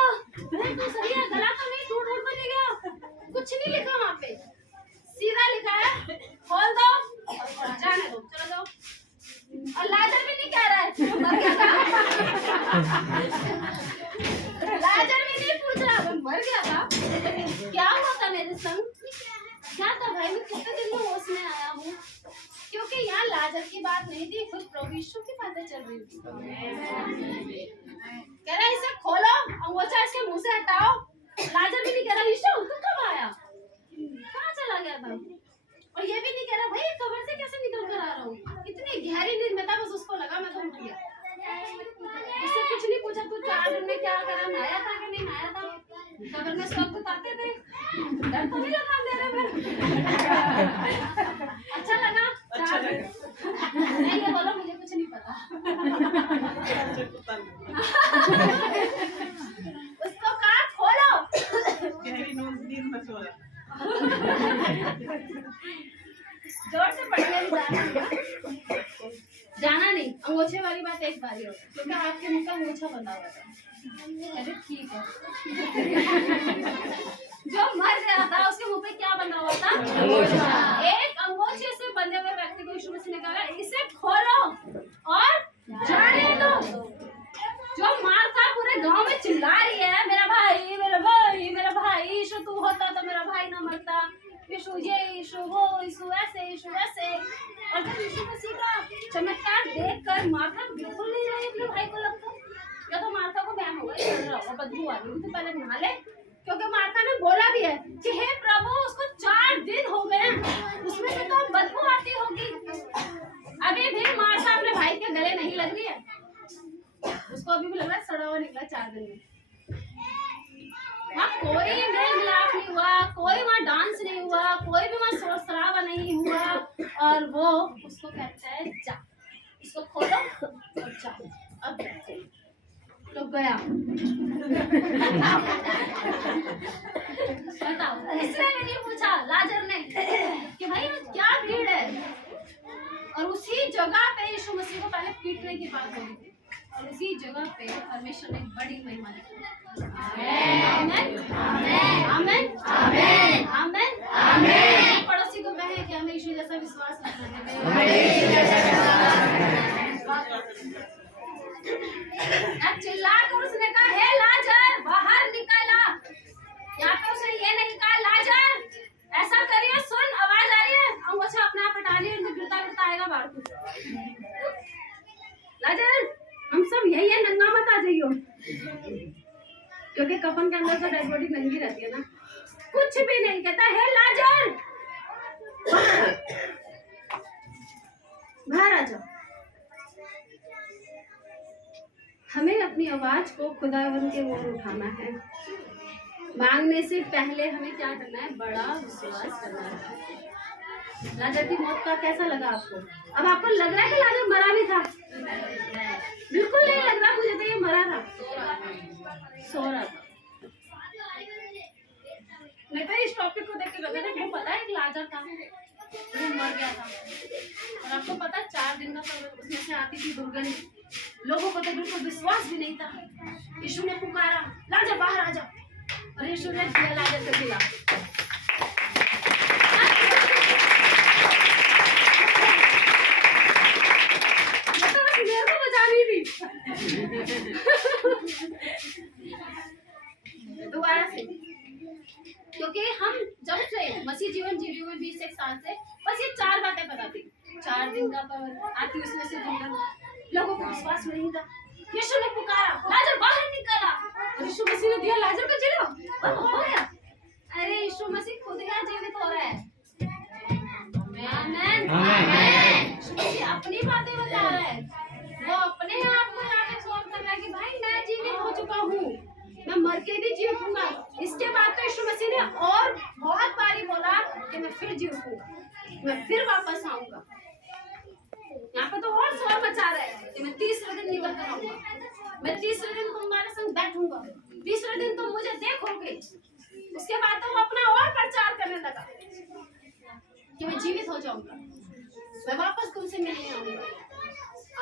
भैया तो सही है, गला तो नहीं टूट तो नहीं गया, कुछ नहीं लिखा वहाँ पे, सीधा लिखा है खोल दो और जाने दो, चलो जाओ। और लाजर भी नहीं कह रहा है मर गया था। लाजर भी नहीं पूछ रहा मर गया था, क्या हुआ था मेरे संग, क्या था भाई? भाई मैं कितने दिन में होश में आया हूँ, क्योंकि यहाँ लाजर की बात नहीं थी, खुद प्रभु यीशु की बातें चल रही थी। कह रहा इसे खोलो, अंगोछा इसके मुंह से हटाओ। लाजर भी नहीं कह रहा यीशु तू कब आया, कहाँ चला गया था, और ये भी नहीं कह रहा भाई कब्र से कैसे निकल कर आ रहा हूँ। इतनी गहरी नींद में था, बस उसको लगा मैं तो उठ गया। उससे कुछ नहीं पूछा तू 4 दिन में क्या करा, नहाया था कि नहीं नहाया था, कब्र में सब बताते थे, डर तो नहीं लगा अंधेरे में। अच्छा लगा, अच्छा लगा। नहीं ये बोलो मुझे कुछ नहीं पता। उसको कहा खोलो, जोर से पढ़ने जाना नहीं। अंगोछे वाली बात एक बार ही हो, क्योंकि आपके मुंह का अंगोछा बंधा हुआ था। अरे ठीक है। जो मर गया था उसके मुंह पे क्या बंधा हुआ था, एक अंगोछे से बंधे हुए व्यक्ति को यीशु मसीह ने कहा इसे खोलो और जाने दो। जो मार्था पूरे गांव में चिल्ला रही है मेरा भाई मेरा भाई मेरा भाई, यीशु तू होता तो मेरा भाई ना मरता, यीशु ये यीशु वो यीशु ऐसे यीशु वैसे। और जब यीशु मसीह का चमत्कार देखकर मार्था बिल्कुल नहीं रही अपने भाई को लगता, या तो मार्था को बहम होगा बदबू आ रही तो पहले नहा ले, क्योंकि मार्था ने बोला भी है कि हे प्रभु उसको 4 दिन हो गए, उसमें से तो बदबू आती होगी। अभी भी मार्था अपने भाई के गले नहीं लग रही है, उसको अभी भी लग रहा है सड़ा हुआ निकला 4 दिन में। वहाँ कोई मेल मिलाप नहीं हुआ, कोई वहाँ डांस नहीं हुआ, कोई भी वहाँ शोर शराबा नहीं हुआ, और वो उसको कहता है जा, इसको खोलो और जाओ अब बैठो। तो गया। बताओ इसने भी नहीं पूछा लाजर ने कि भाई क्या भीड़ है, और उसी जगह पे यीशु मसीह को पहले पीटने की बात हो रही थी, और उसी जगह पे परमेश्वर ने बड़ी महिमा दी। आमेन आमेन आमेन आमेन आमेन। पड़ोसी को कहे कि हमें यीशु जैसा विश्वास रखना है। चिल्लाकर उसने कहा हे लाजर बाहर निकला। यहाँ पे उसने ये नहीं कहा लाजर ऐसा करिए, सुन आवाज आ रही है, अंगोछा अपने आप हटा लिया, गिरता गिरता आएगा बाहर को। लाजर हम सब यही है, नंगा मत आ जाइयो, क्योंकि कफन के अंदर तो डेड बॉडी नंगी रहती है ना। कुछ भी नहीं कहता है लाजर बाहर आ जाओ। हमें अपनी आवाज को खुदावन के ओर उठाना है। मांगने से पहले हमें क्या करना है, बड़ा विश्वास करना है। लाजर की मौत का कैसा लगा आपको? अब आपको लग रहा है कि लाजर मरा भी था? बिल्कुल नहीं लग रहा, मुझे तो ये मरा था, सो रहा था। नहीं तो इस टॉपिक को देख के लगा था वो पता है एक लाजर था, वो मर गया था, और आपको पता 4 दिन का उसमें से आती थी दुर्गंध। लोगों को तो बिल्कुल विश्वास भी नहीं था। यीशु ने पुकारा लाजर बाहर आ जा, और यीशु ने दिया लाजर को दिला। दोबारा से, क्योंकि हम जब से मसीह जीवन जी रही हूँ 20 साल से, बस ये 4 बातें पता थी। 4 दिन का पर आती उसमें से लोगों को विश्वास में नहीं था। यीशु ने पुकारा लाजर बाहर निकला, और यीशु मसीह ने दिया लाजर को जिला, हो गया। अरे यीशु मसीह खुद यहाँ जीवित हो रहा है। आमेन आमेन। यीशु मसीह अपनी बातें बता रहा है, वो अपने आप को यहाँ पे एक्सप्लोर कर रहा है कि भाई मैं जीवित हो चुका हूँ, मैं मर के भी जीवित हूँगा। इसके बाद तो यीशु मसीह ने और बहुत बारी बोला कि मैं फिर जीवित हूँ, मैं फिर वापस आऊंगा। यहाँ पे तो और शोर मचा रहा है कि मैं 30वें दिन निकल कर आऊंगा, मैं 30वें दिन तुम्हारे संग बैठूंगा, 30वें दिन तुम मुझे देखोगे। उसके बाद तो वो अपना और प्रचार करने लगा कि मैं जीवित हो जाऊंगा, मैं वापस तुमसे मिलने आऊंगा।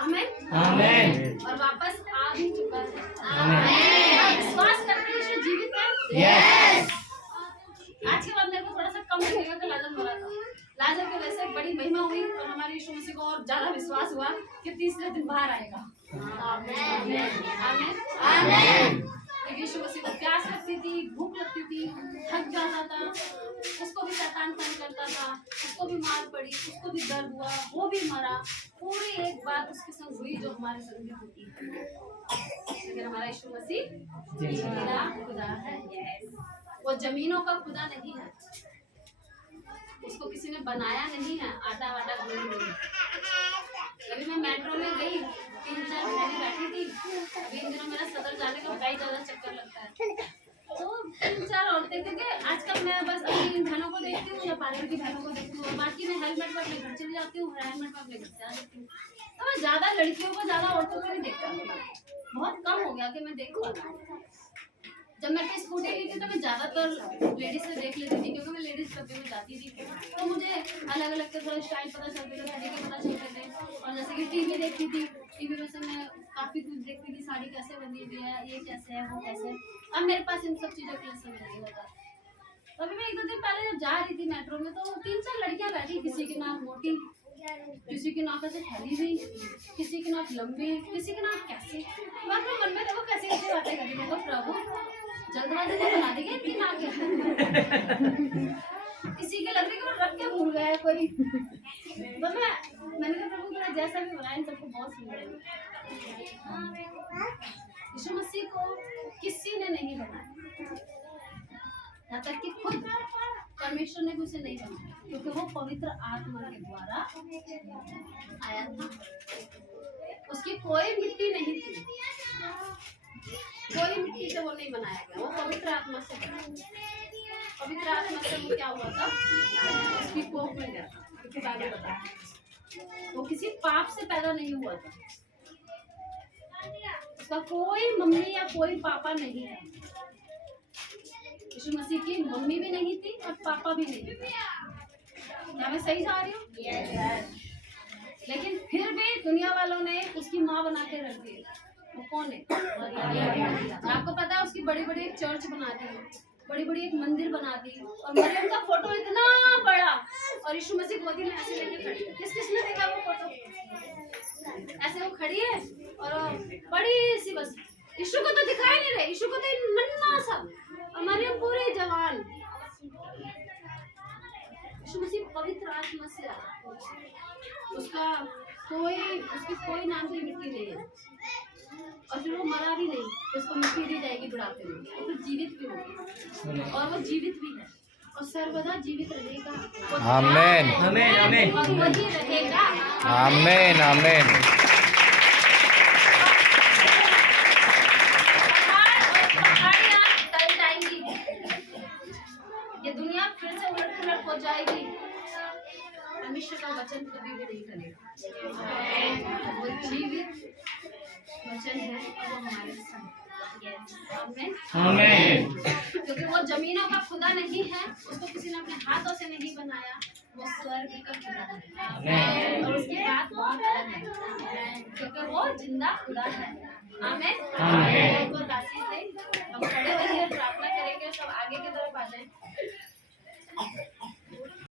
आमीन आमीन। और वापस आ भी चुका है। आमीन। विश्वास करते हैं यीशु जीवित है। यस। आज के बाद मेरे को थोड़ा सा कम लगेगा कि लाजर मरा था। लाजर की वजह से बड़ी महिमा हुई, और हमारे यीशु मसीह को और ज्यादा विश्वास हुआ कि 30वें दिन बाहर आएगा। आमीन आमीन आमीन। यीशु मसीह को प्यास लगती थी, भूख लगती थी, थक जाता था, उसको भी शैतान तंग करता था, उसको भी मार पड़ी, उसको भी दर्द हुआ, वो भी मरा। पूरी एक बात उसके संग हुई जो हमारे संग भी होती है। लेकिन हमारा यीशु मसीह मेरा खुदा है। यस, वो जमीनों का खुदा नहीं है, उसको किसी ने बनाया नहीं है आटा वाटा गोली गोली। अभी मैं मेट्रो में गई, 3-4 महीने बैठी थी। अभी इन दिनों मेरा सदर जाने का बहुत ज्यादा चक्कर लगता है, तो 3-4 औरतें, क्योंकि आजकल मैं बस अपनी इन बहनों को देखती हूँ या पार्लर की बहनों को देखती हूँ, और बाकी मैं हेलमेट पर अपने घर चली जाती हूँ, हेलमेट पर अपने घर से आ जाती हूँ। तो मैं ज्यादा लड़कियों को, ज्यादा औरतों को नहीं देख पाती, बहुत कम हो गया कि मैं देख पाती हूँ। जब मैं अपनी स्कूटी ली थी तो मैं ज्यादातर लेडीज से देख लेती थी, क्योंकि मैं लेडीज क्लब में जाती थी, तो मुझे अलग अलग के थोड़ा स्टाइल पता चलते थे, तरीके पता चलते थे। और जैसे कि टीवी देखती थी, टीवी में से मैं काफी कुछ देखती थी, साड़ी कैसे बनी हुई है, ये कैसे है, वो कैसे है। अब मेरे पास इन सब चीजों के लिए समय नहीं होता। तो अभी मैं 1-2 दिन पहले जब जा रही थी मेट्रो में, तो 3-4 लड़कियां बैठी, किसी की नाक मोटी, किसी की नाक ऐसे फैली हुई, किसी की नाक लंबी, किसी की नाक कैसी। मैं अपने मन में देखो कैसी कैसी बातें करी, देखो प्रभु जल्दबाजी में बना देंगे इनकी नाक है। किसी के लग रही है रख के भूल गया है कोई। तो मैंने कहा प्रभु मेरा जैसा भी बनाया इन सबको बहुत सुंदर है। यीशु मसीह को किसी ने नहीं बनाया, यहाँ तक कि खुद परमेश्वर ने भी उसे नहीं बनाया, क्योंकि वो पवित्र आत्मा के द्वारा आया था। उसकी कोई मिट्टी नहीं थी, कोई मिट्टी से वो नहीं बनाया गया, वो पवित्र आत्मा से बना। पवित्र आत्मा से वो क्या हुआ था, उसकी कोख में गया था, क्योंकि बाइबल बताता है वो किसी पाप से पैदा नहीं हुआ था। उसका कोई मम्मी या कोई पापा नहीं है। यीशु मसीह की मम्मी भी नहीं थी और पापा भी नहीं थे। क्या मैं सही जा रही हूँ? yes. लेकिन फिर भी दुनिया वालों ने उसकी माँ बना के रख दी। वो कौन है? आपको पता है उसकी बड़ी बड़ी एक चर्च बना दी, बड़ी बड़ी एक मंदिर बना दी, और मरियम का फोटो इतना बड़ा, और यीशु मसीह गोदी में ऐसे लेके खड़ी है। किसने देखा वो फोटो? ऐसे वो खड़ी है और बड़ी सी, बस यीशु को तो दिखाई नहीं रहे, यीशु को तो नन्हा सा, और मरियम पूरी जवान। यीशु मसीह पवित्र आत्मा से आया, उसकी कोई नाम की मिट्टी नहीं है, और फिर वो मरा भी नहीं, उसको मिट्टी दी जाएगी बुढ़ापे में, वो फिर जीवित भी होगी, और वो जीवित भी है और सर्वदा जीवित रहेगा। आमीन आमीन आमीन और वही रहेगा। आमीन आमीन। ये दुनिया फिर से उलट हो जाएगी, परमेश्वर का वचन कभी भी नहीं करेगा। वो जीवित वचन है और वो हमारे संग। आमीन। क्योंकि वो जमीनों का खुदा नहीं है, उसको किसी ने अपने हाथों से नहीं बनाया, वो स्वर्ग का खुदा है, और उसकी बात बहुत अलग है, क्योंकि वो जिंदा खुदा है। आमीन। बहुत आशीष है। हम खड़े होकर प्रार्थना करेंगे, सब आगे की तरफ आ जाएं।